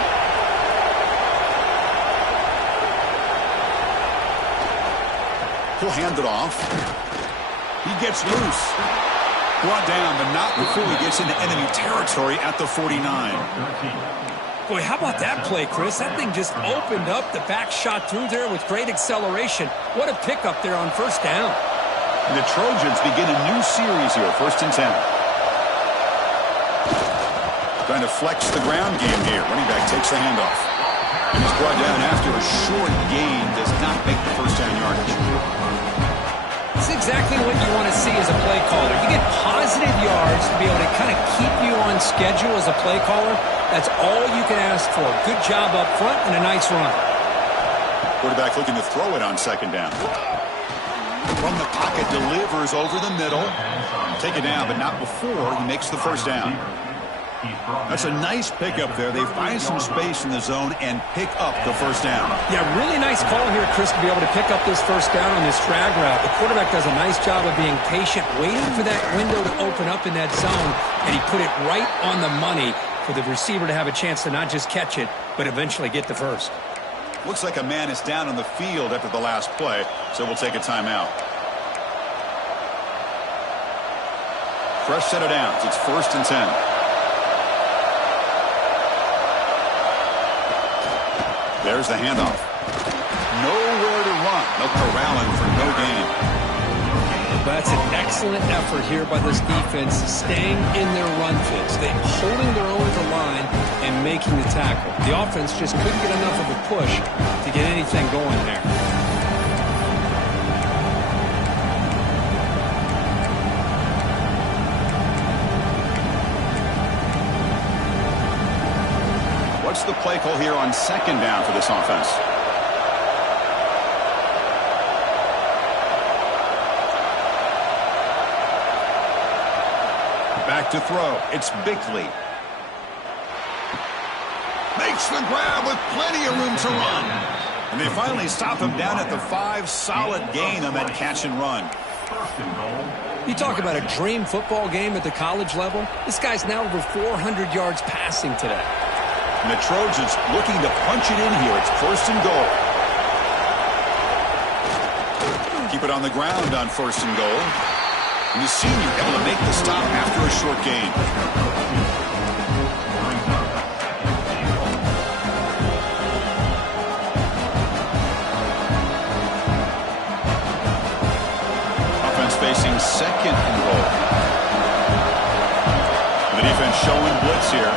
He'll hand it off. He gets loose. Brought down, but not before he gets into enemy territory at the 49. Boy, how about that play, Chris? That thing just opened up. The back shot through there with great acceleration. What a pickup there on first down. And the Trojans begin a new series here, 1st and 10. Trying to flex the ground game here. Running back takes the handoff. And he's brought down after a short gain. Does not make the first down yardage. It's exactly what you want to see as a play caller. You get positive yards to be able to kind of keep you on schedule as a play caller. That's all you can ask for. Good job up front and a nice run. Quarterback looking to throw it on 2nd down. From the pocket, delivers over the middle. Take it down, but not before he makes the first down. That's a nice pickup there. They find some space in the zone and pick up the first down. Yeah, really nice call here, Chris, to be able to pick up this first down on this drag route. The quarterback does a nice job of being patient, waiting for that window to open up in that zone, and he put it right on the money for the receiver to have a chance to not just catch it, but eventually get the first. Looks like a man is down on the field after the last play, so we'll take a timeout. Fresh set of downs. It's 1st and 10. There's the handoff. Nowhere to run. They'll corral him for no gain. That's an excellent effort here by this defense, staying in their run fits. They're holding their own at the line and making the tackle. The offense just couldn't get enough of a push to get anything going there. What's the play call here on 2nd down for this offense? Back to throw. It's Bickley. Makes the grab with plenty of room to run. And they finally stop him down at the 5. Solid gain on that catch and run. You talk about a dream football game at the college level. This guy's now over 400 yards passing today. And the Trojans looking to punch it in here. It's 1st and goal. Keep it on the ground on 1st and goal. And the senior able to make the stop after a short gain. Offense facing 2nd and goal. The defense showing blitz here.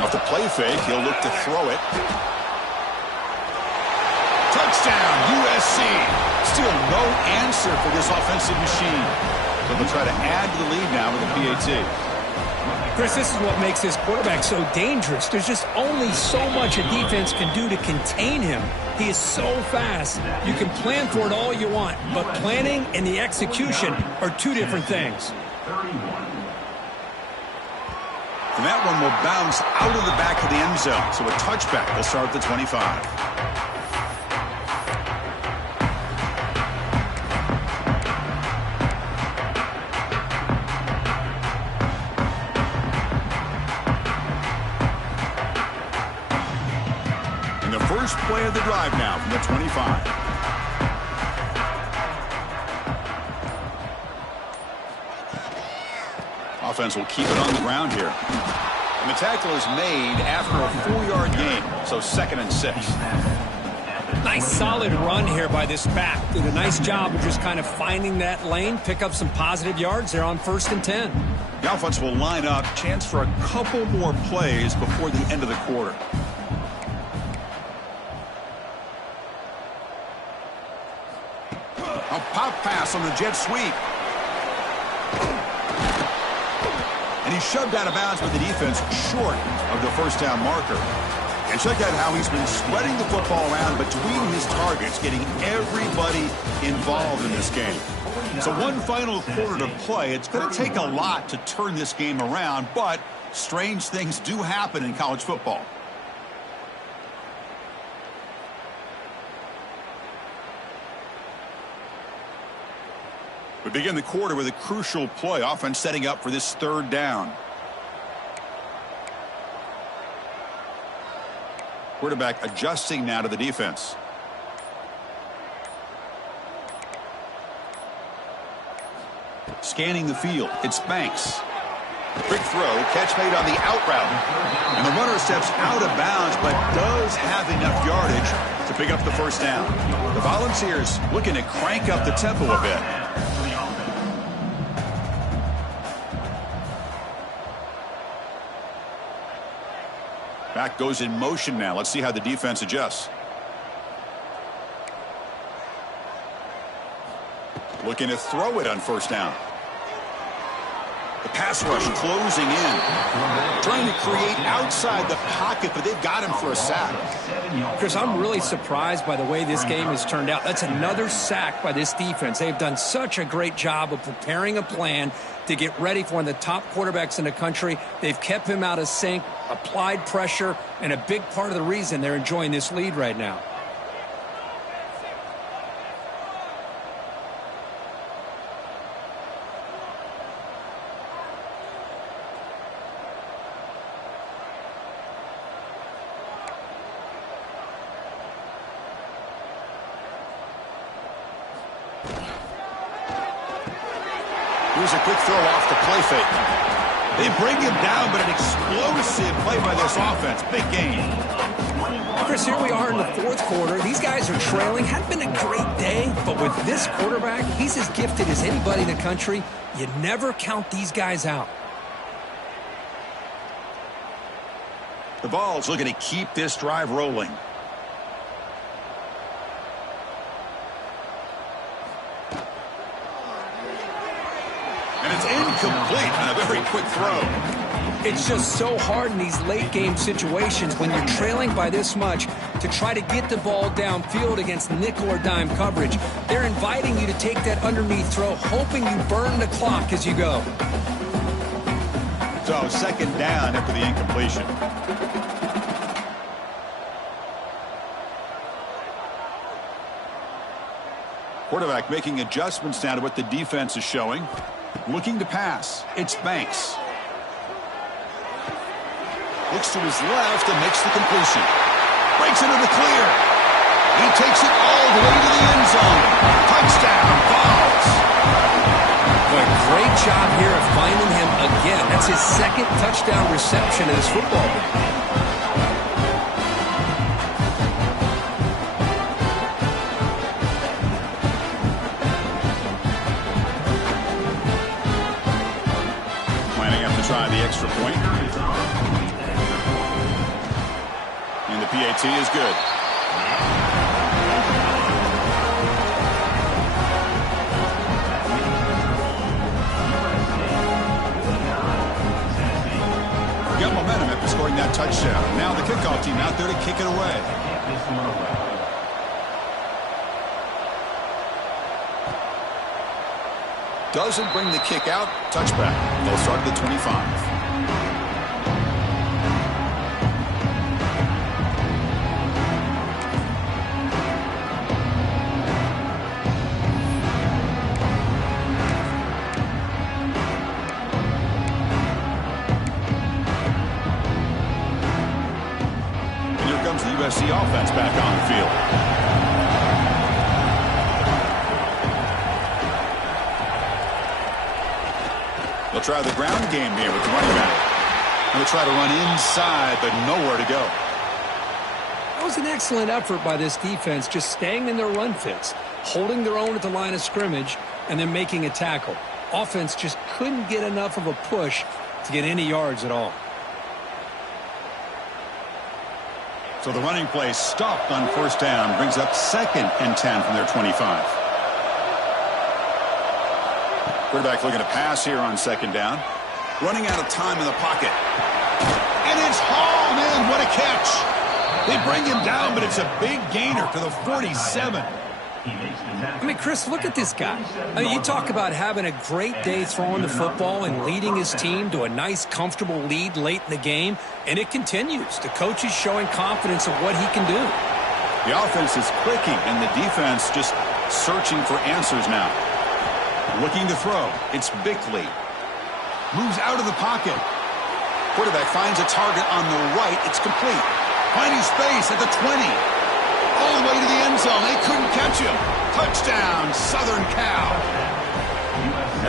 Off the play fake, he'll look to throw it. Touchdown, USC. Still no answer for this offensive machine. So they'll try to add to the lead now with a PAT. Chris, this is what makes this quarterback so dangerous. There's just only so much a defense can do to contain him. He is so fast. You can plan for it all you want, but planning and the execution are two different things. And that one will bounce out of the back of the end zone. So a touchback will start at the 25. And the first play of the drive now from the 25. Offense will keep it on the ground here. And the tackle is made after a 4-yard gain, so 2nd and 6. Nice solid run here by this back. Did a nice job of just kind of finding that lane, pick up some positive yards there on 1st and 10. The offense will line up, chance for a couple more plays before the end of the quarter. A pop pass on the jet sweep. And he's shoved out of bounds by the defense short of the first down marker. And check out how he's been spreading the football around between his targets, getting everybody involved in this game. So one final quarter to play. It's going to take a lot to turn this game around, but strange things do happen in college football. We begin the quarter with a crucial play. Offense setting up for this 3rd down. Quarterback adjusting now to the defense. Scanning the field. It's Banks. Quick throw, catch made on the out route. And the runner steps out of bounds, but does have enough yardage to pick up the first down. The Volunteers looking to crank up the tempo a bit. Back goes in motion now. Let's see how the defense adjusts. Looking to throw it on first down. The pass rush closing in. Trying to create outside the pocket, but they've got him for a sack. Chris, I'm really surprised by the way this game has turned out. That's another sack by this defense. They've done such a great job of preparing a plan to get ready for one of the top quarterbacks in the country. They've kept him out of sync, applied pressure, and a big part of the reason they're enjoying this lead right now. Here's a quick throw off the play fake. They bring him down, but an explosive play by this offense. Big gain. Chris, here we are in the fourth quarter. These guys are trailing. Hadn't been a great day, but with this quarterback, he's as gifted as anybody in the country. You never count these guys out. The Vols looking to keep this drive rolling. And it's incomplete on a very quick throw. It's just so hard in these late game situations when you're trailing by this much to try to get the ball downfield against nickel or dime coverage. They're inviting you to take that underneath throw, hoping you burn the clock as you go. So second down after the incompletion. Quarterback making adjustments now to what the defense is showing. Looking to pass. It's Banks. Looks to his left and makes the completion. Breaks into the clear. He takes it all the way to the end zone. Touchdown, Vols. Boy, great job here of finding him again. That's his second touchdown reception of this football game. Try the extra point. And the PAT is good. Got momentum after scoring that touchdown. Now the kickoff team out there to kick it away. Doesn't bring the kick out. Touchback. They'll start at the 25. And here comes the USC offense back on the field. They'll try the ground game here with the running back. And they'll try to run inside, but nowhere to go. That was an excellent effort by this defense, just staying in their run fits, holding their own at the line of scrimmage, and then making a tackle. Offense just couldn't get enough of a push to get any yards at all. So the running play stopped on first down, brings up 2nd and 10 from their 25. Quarterback looking to pass here on 2nd down. Running out of time in the pocket. And it's hauled in. What a catch. They bring him down, but it's a big gainer to the 47. I mean, Chris, look at this guy. I mean, you talk about having a great day throwing the football and leading his team to a nice, comfortable lead late in the game, and it continues. The coach is showing confidence of what he can do. The offense is clicking, and the defense just searching for answers now. Looking to throw. It's Bickley. Moves out of the pocket. Quarterback finds a target on the right. It's complete. Finding space at the 20. All the way to the end zone. They couldn't catch him. Touchdown, Southern Cal.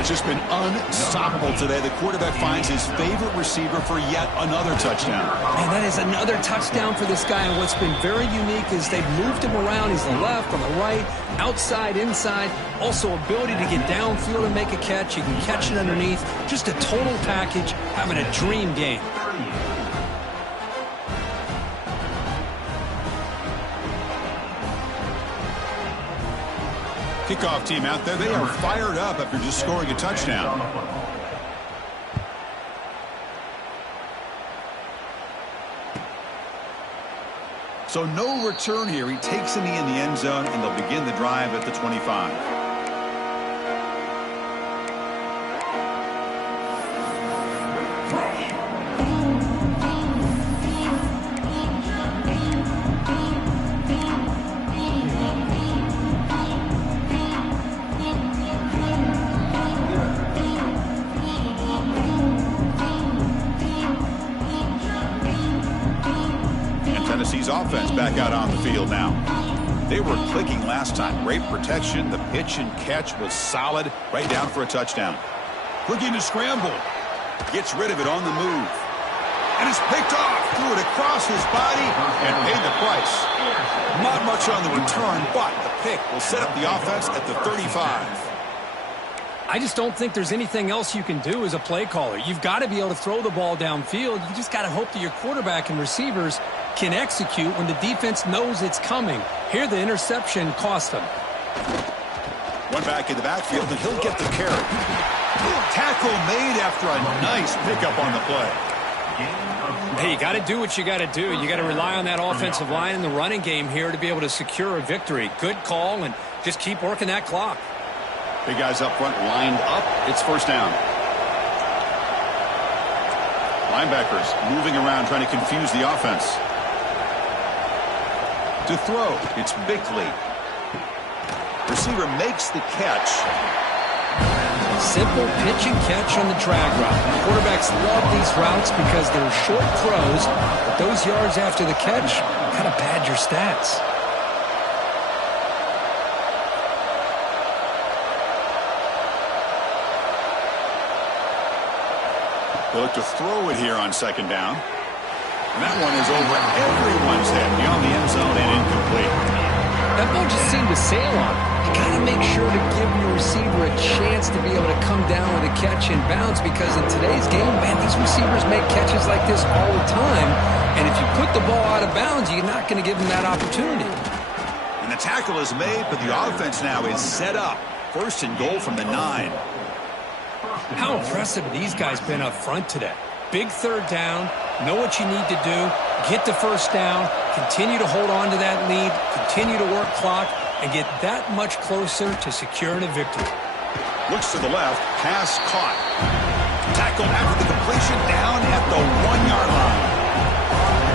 Has just been unstoppable today. The quarterback finds his favorite receiver for yet another touchdown. And that is another touchdown for this guy. And what's been very unique is they've moved him around. He's the left, on the right, outside, inside. Also ability to get downfield and make a catch. He can catch it underneath. Just a total package, having a dream game. Kickoff team out there, they are fired up after just scoring a touchdown. So no return here. He takes a knee in the end zone, and they'll begin the drive at the 25. Tennessee's offense back out on the field now. They were clicking last time. Great protection. The pitch and catch was solid. Right down for a touchdown. Looking to scramble. Gets rid of it on the move. And it's picked off. Threw it across his body and paid the price. Not much on the return, but the pick will set up the offense at the 35. I just don't think there's anything else you can do as a play caller. You've got to be able to throw the ball downfield. You just got to hope that your quarterback and receivers can execute when the defense knows it's coming. Here, the interception cost him. One back in the backfield, and he'll get the carry. Tackle made after a nice pickup on the play. Hey, you got to do what you got to do. You got to rely on that offensive line in the running game here to be able to secure a victory. Good call, and just keep working that clock. Big guys up front lined up. It's first down. Linebackers moving around trying to confuse the offense. To throw, it's Bickley. Receiver makes the catch. Simple pitch and catch on the drag route. Quarterbacks love these routes because they're short throws, but those yards after the catch kind of pad your stats. They look to throw it here on second down. And that one is over everyone's head beyond the end zone and incomplete. That ball just seemed to sail on. You got to make sure to give your receiver a chance to be able to come down with a catch and bounce, because in today's game, man, these receivers make catches like this all the time. And if you put the ball out of bounds, you're not going to give them that opportunity. And the tackle is made, but the offense now is set up. First and goal from the 9. How impressive have these guys been up front today? Big third down, know what you need to do, get the first down, continue to hold on to that lead, continue to work clock, and get that much closer to securing a victory. Looks to the left, pass caught. Tackled after the completion, down at the 1-yard line.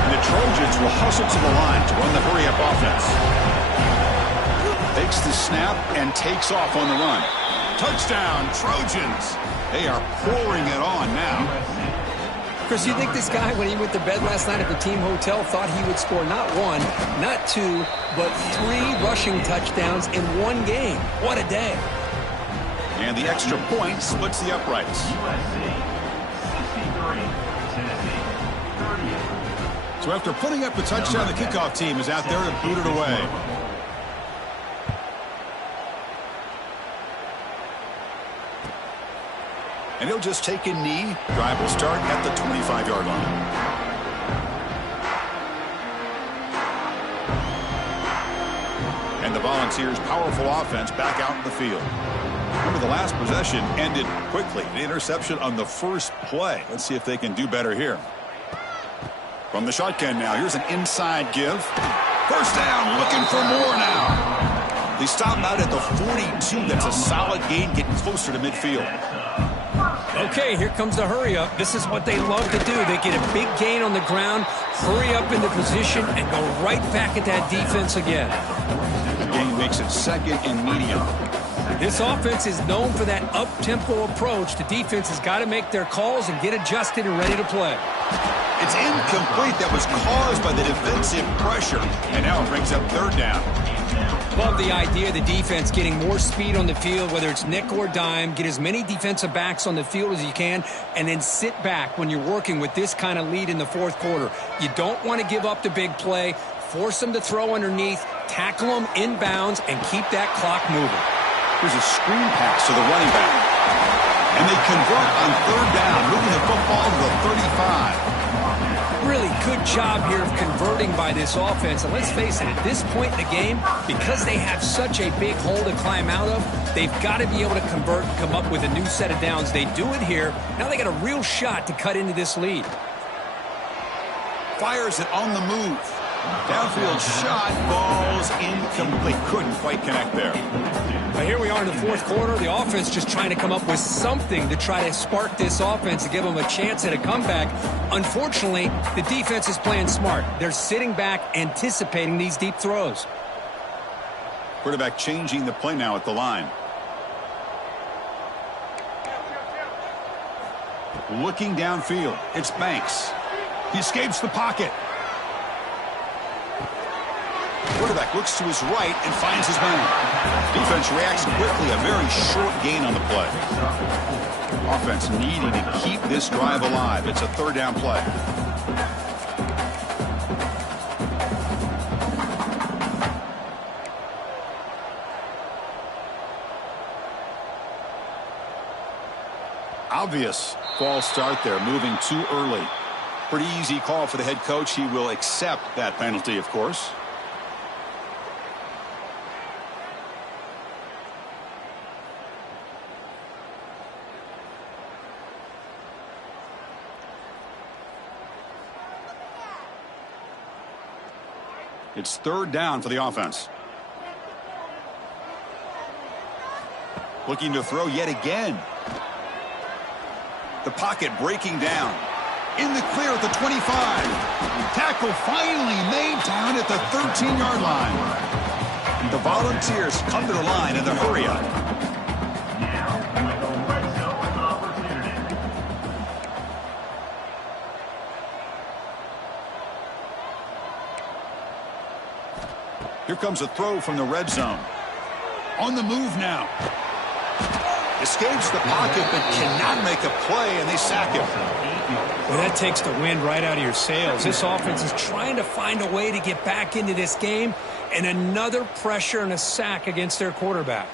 And the Trojans will hustle to the line to run the hurry-up offense. Takes the snap and takes off on the run. Touchdown, Trojans. They are pouring it on now. Chris, you think this guy, when he went to bed last night at the team hotel, thought he would score not 1, not 2, but 3 rushing touchdowns in one game? What a day. And the extra point splits the uprights. So after putting up the touchdown, the kickoff team is out there to boot it away. And he'll just take a knee. Drive will start at the 25-yard line. And the Volunteers' powerful offense back out in the field. Remember, the last possession ended quickly. The interception on the first play. Let's see if they can do better here. From the shotgun now, here's an inside give. First down, looking for more now. They stop out at the 42. That's a solid gain, getting closer to midfield. Okay, here comes the hurry up. This is what they love to do. They get a big gain on the ground, hurry up into position, and go right back at that defense again. The gain makes it second and medium. This offense is known for that up-tempo approach. The defense has got to make their calls and get adjusted and ready to play. It's incomplete. That was caused by the defensive pressure. And now it brings up third down. Love the idea of the defense getting more speed on the field, whether it's nickel or dime. Get as many defensive backs on the field as you can, and then sit back when you're working with this kind of lead in the fourth quarter. You don't want to give up the big play. Force them to throw underneath, tackle them inbounds, and keep that clock moving. Here's a screen pass to the running back. And they convert on third down, moving the football to the 35. Really good job here of converting by this offense. And let's face it, at this point in the game, because they have such a big hole to climb out of, they've got to be able to convert and come up with a new set of downs. They do it here. Now they got a real shot to cut into this lead. Fires it on the move. Downfield shot, ball's incomplete. Couldn't quite connect there. Now here we are in the fourth quarter. The offense just trying to come up with something to try to spark this offense and give them a chance at a comeback. Unfortunately, the defense is playing smart. They're sitting back, anticipating these deep throws. Quarterback changing the play now at the line. Looking downfield, it's Banks. He escapes the pocket. Quarterback looks to his right and finds his man. Defense reacts quickly, a very short gain on the play. Offense needing to keep this drive alive. It's a third down play. Obvious false start there, moving too early. Pretty easy call for the head coach. He will accept that penalty, of course. It's third down for the offense. Looking to throw yet again. The pocket breaking down. In the clear at the 25. Tackle finally made down at the 13-yard line. The Volunteers come to the line in the hurry up. Now, with a red zone opportunity. Here comes a throw from the red zone. On the move now. Escapes the pocket but cannot make a play, and they sack him. Well, that takes the wind right out of your sails. This offense is trying to find a way to get back into this game, and another pressure and a sack against their quarterback.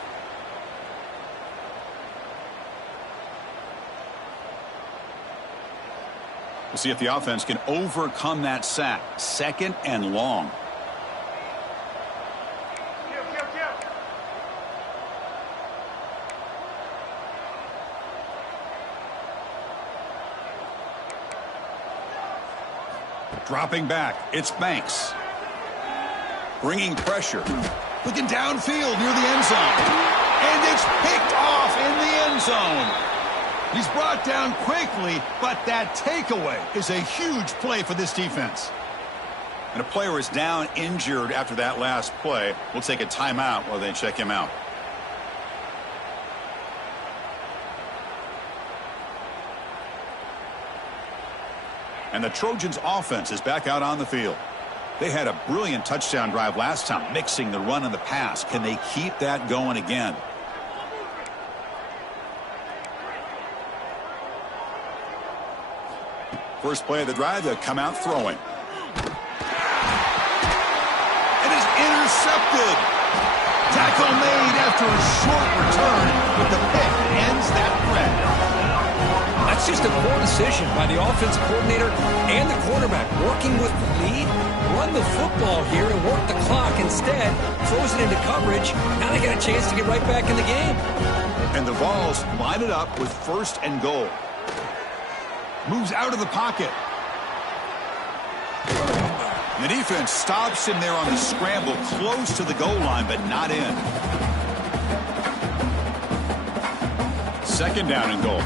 We'll see if the offense can overcome that sack. Second and long. Dropping back, it's Banks. Bringing pressure. Looking downfield near the end zone. And it's picked off in the end zone. He's brought down quickly, but that takeaway is a huge play for this defense. And a player is down injured after that last play. We'll take a timeout while they check him out. And the Trojans' offense is back out on the field. They had a brilliant touchdown drive last time, mixing the run and the pass. Can they keep that going again? First play of the drive, they'll come out throwing. It is intercepted. Tackle made after a short return, but the pick ends that threat. That's just a poor decision by the offensive coordinator and the quarterback. Working with the lead, run the football here and work the clock. Instead, throws it into coverage. Now they got a chance to get right back in the game. And the Vols line it up with first and goal. Moves out of the pocket. The defense stops him there on the scramble, close to the goal line, but not in. Second down and goal.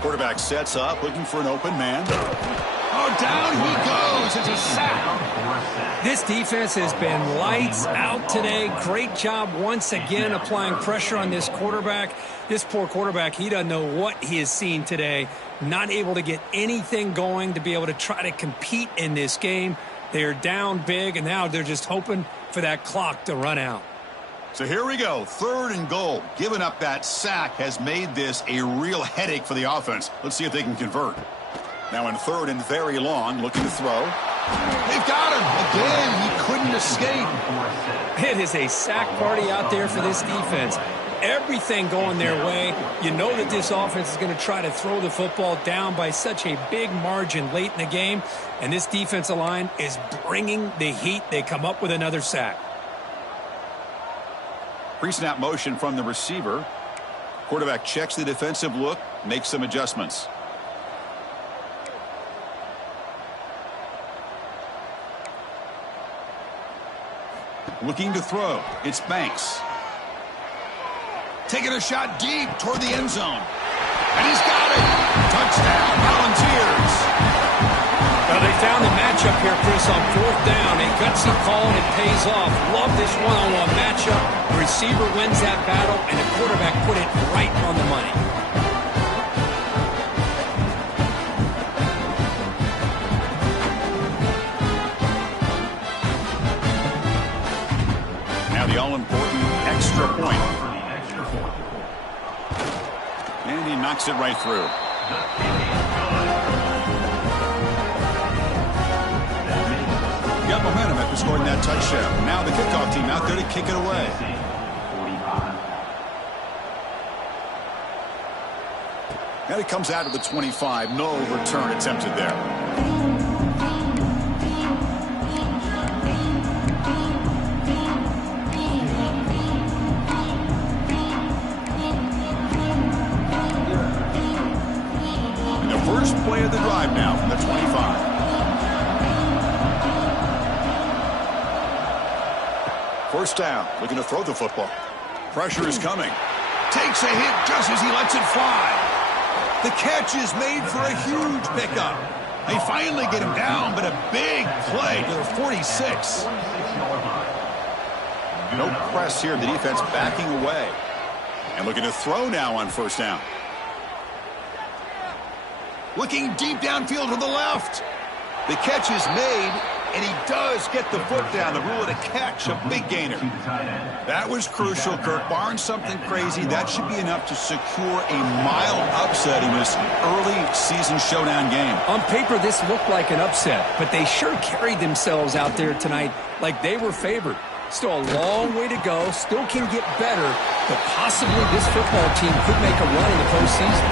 Quarterback sets up, looking for an open man. Oh, down he goes. It's a sack. This defense has been lights out today. Great job once again applying pressure on this quarterback. This poor quarterback, he doesn't know what he has seen today. Not able to get anything going to be able to try to compete in this game. They are down big, and now they're just hoping for that clock to run out. So here we go, 3rd and goal. Giving up that sack has made this a real headache for the offense. Let's see if they can convert. Now in 3rd and very long, looking to throw. They've got him. Again, he couldn't escape. It is a sack party out there for this defense. Everything going their way. You know that this offense is going to try to throw the football down by such a big margin late in the game. And this defensive line is bringing the heat. They come up with another sack. Pre-snap motion from the receiver. Quarterback checks the defensive look, makes some adjustments. Looking to throw. It's Banks. Taking a shot deep toward the end zone. And he's got it. Touchdown, Volunteers. Well, they found the matchup here, Chris, on 4th down. A gutsy call, and it pays off. Love this one-on-one matchup. The receiver wins that battle, and the quarterback put it right on the money. Now the all-important extra point. And he knocks it right through. Got momentum after scoring that touchdown. Now the kickoff team out there to kick it away. And it comes out of the 25. No return attempted there. First play of the drive now from the 25. First down, looking to throw the football. Pressure is coming. Takes a hit just as he lets it fly. The catch is made for a huge pickup. They finally get him down, but a big play to the 46. No press here. The defense backing away. And looking to throw now on first down. Looking deep downfield to the left. The catch is made, and he does get the foot down. The rule of the catch, a big gainer. That was crucial, Kirk. Barring something crazy, that should be enough to secure a mild upset in this early season showdown game. On paper, this looked like an upset, but they sure carried themselves out there tonight like they were favored. Still a long way to go. Still can get better, but possibly this football team could make a run in the postseason.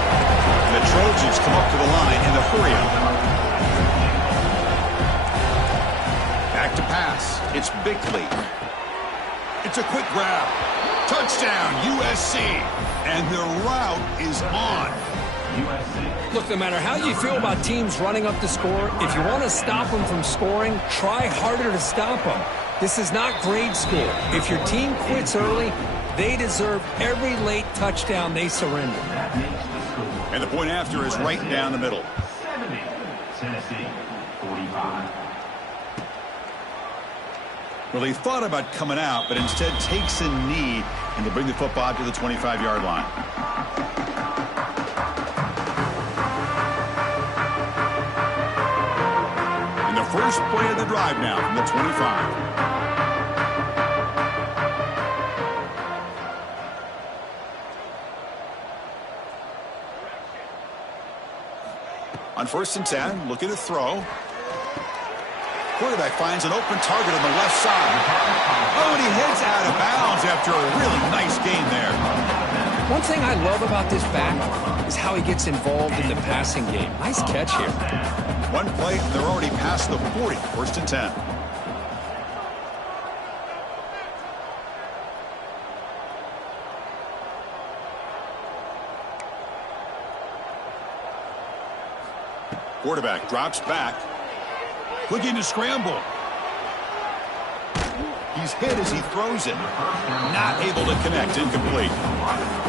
And the Trojans come up to the line in the hurry-up. Back to pass. It's Bickley. It's a quick grab. Touchdown, USC. And their route is on. Look, no matter how you feel about teams running up the score, if you want to stop them from scoring, try harder to stop them. This is not grade school. If your team quits early, they deserve every late touchdown they surrender. And the point after is right down the middle. 70, Tennessee, 45. Well, he thought about coming out, but instead takes a knee, and they'll bring the football out to the 25-yard line. And the first play of the drive now from the 25. On 1st and 10, looking to throw. Quarterback finds an open target on the left side. Oh, and he heads out of bounds after a really nice gain there. One thing I love about this back is how he gets involved in the passing game. Nice catch here. One play, and they're already past the 40. 1st and 10. Quarterback drops back. Looking to scramble. He's hit as he throws it. Not able to connect. Incomplete.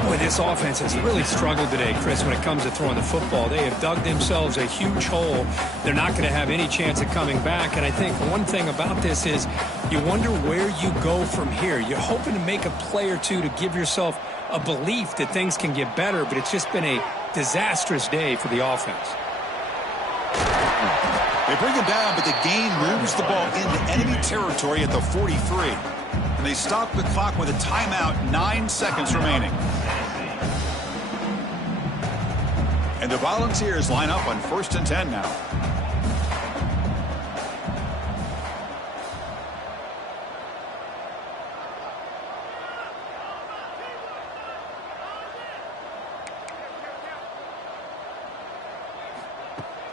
Boy, this offense has really struggled today, Chris, when it comes to throwing the football. They have dug themselves a huge hole. They're not going to have any chance of coming back. And I think one thing about this is you wonder where you go from here. You're hoping to make a play or two to give yourself a belief that things can get better, but it's just been a disastrous day for the offense. They bring him down, but the gain moves the ball into enemy territory at the 43. And they stop the clock with a timeout, 9 seconds remaining. And the Volunteers line up on 1st and 10 now.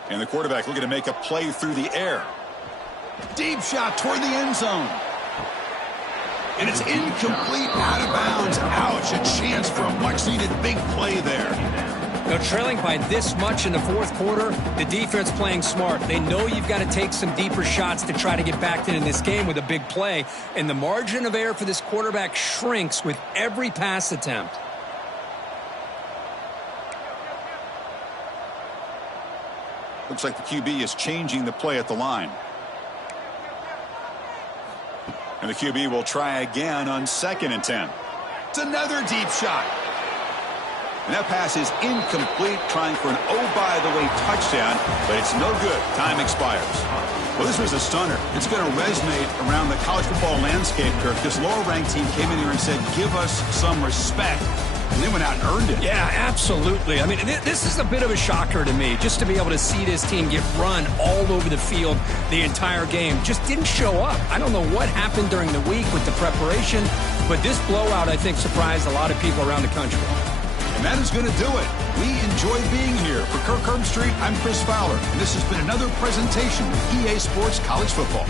And the quarterback looking to make a play through the air. Deep shot toward the end zone. And it's incomplete, out of bounds. Ouch, a chance for a much-needed big play there. Now, trailing by this much in the fourth quarter, the defense playing smart. They know you've got to take some deeper shots to try to get back in this game with a big play. And the margin of error for this quarterback shrinks with every pass attempt. Looks like the QB is changing the play at the line. And the QB will try again on 2nd and 10. It's another deep shot. And that pass is incomplete, trying for an oh-by-the-way touchdown, but it's no good. Time expires. Well, this was a stunner. It's going to resonate around the college football landscape, Kirk. This lower-ranked team came in here and said, give us some respect. And they went out and earned it. Yeah, absolutely. I mean, this is a bit of a shocker to me, just to be able to see this team get run all over the field the entire game. Just didn't show up. I don't know what happened during the week with the preparation, but this blowout, I think, surprised a lot of people around the country. And that is going to do it. We enjoyed being here. For Kirk Herbstreit, I'm Chris Fowler, and this has been another presentation of EA Sports College Football.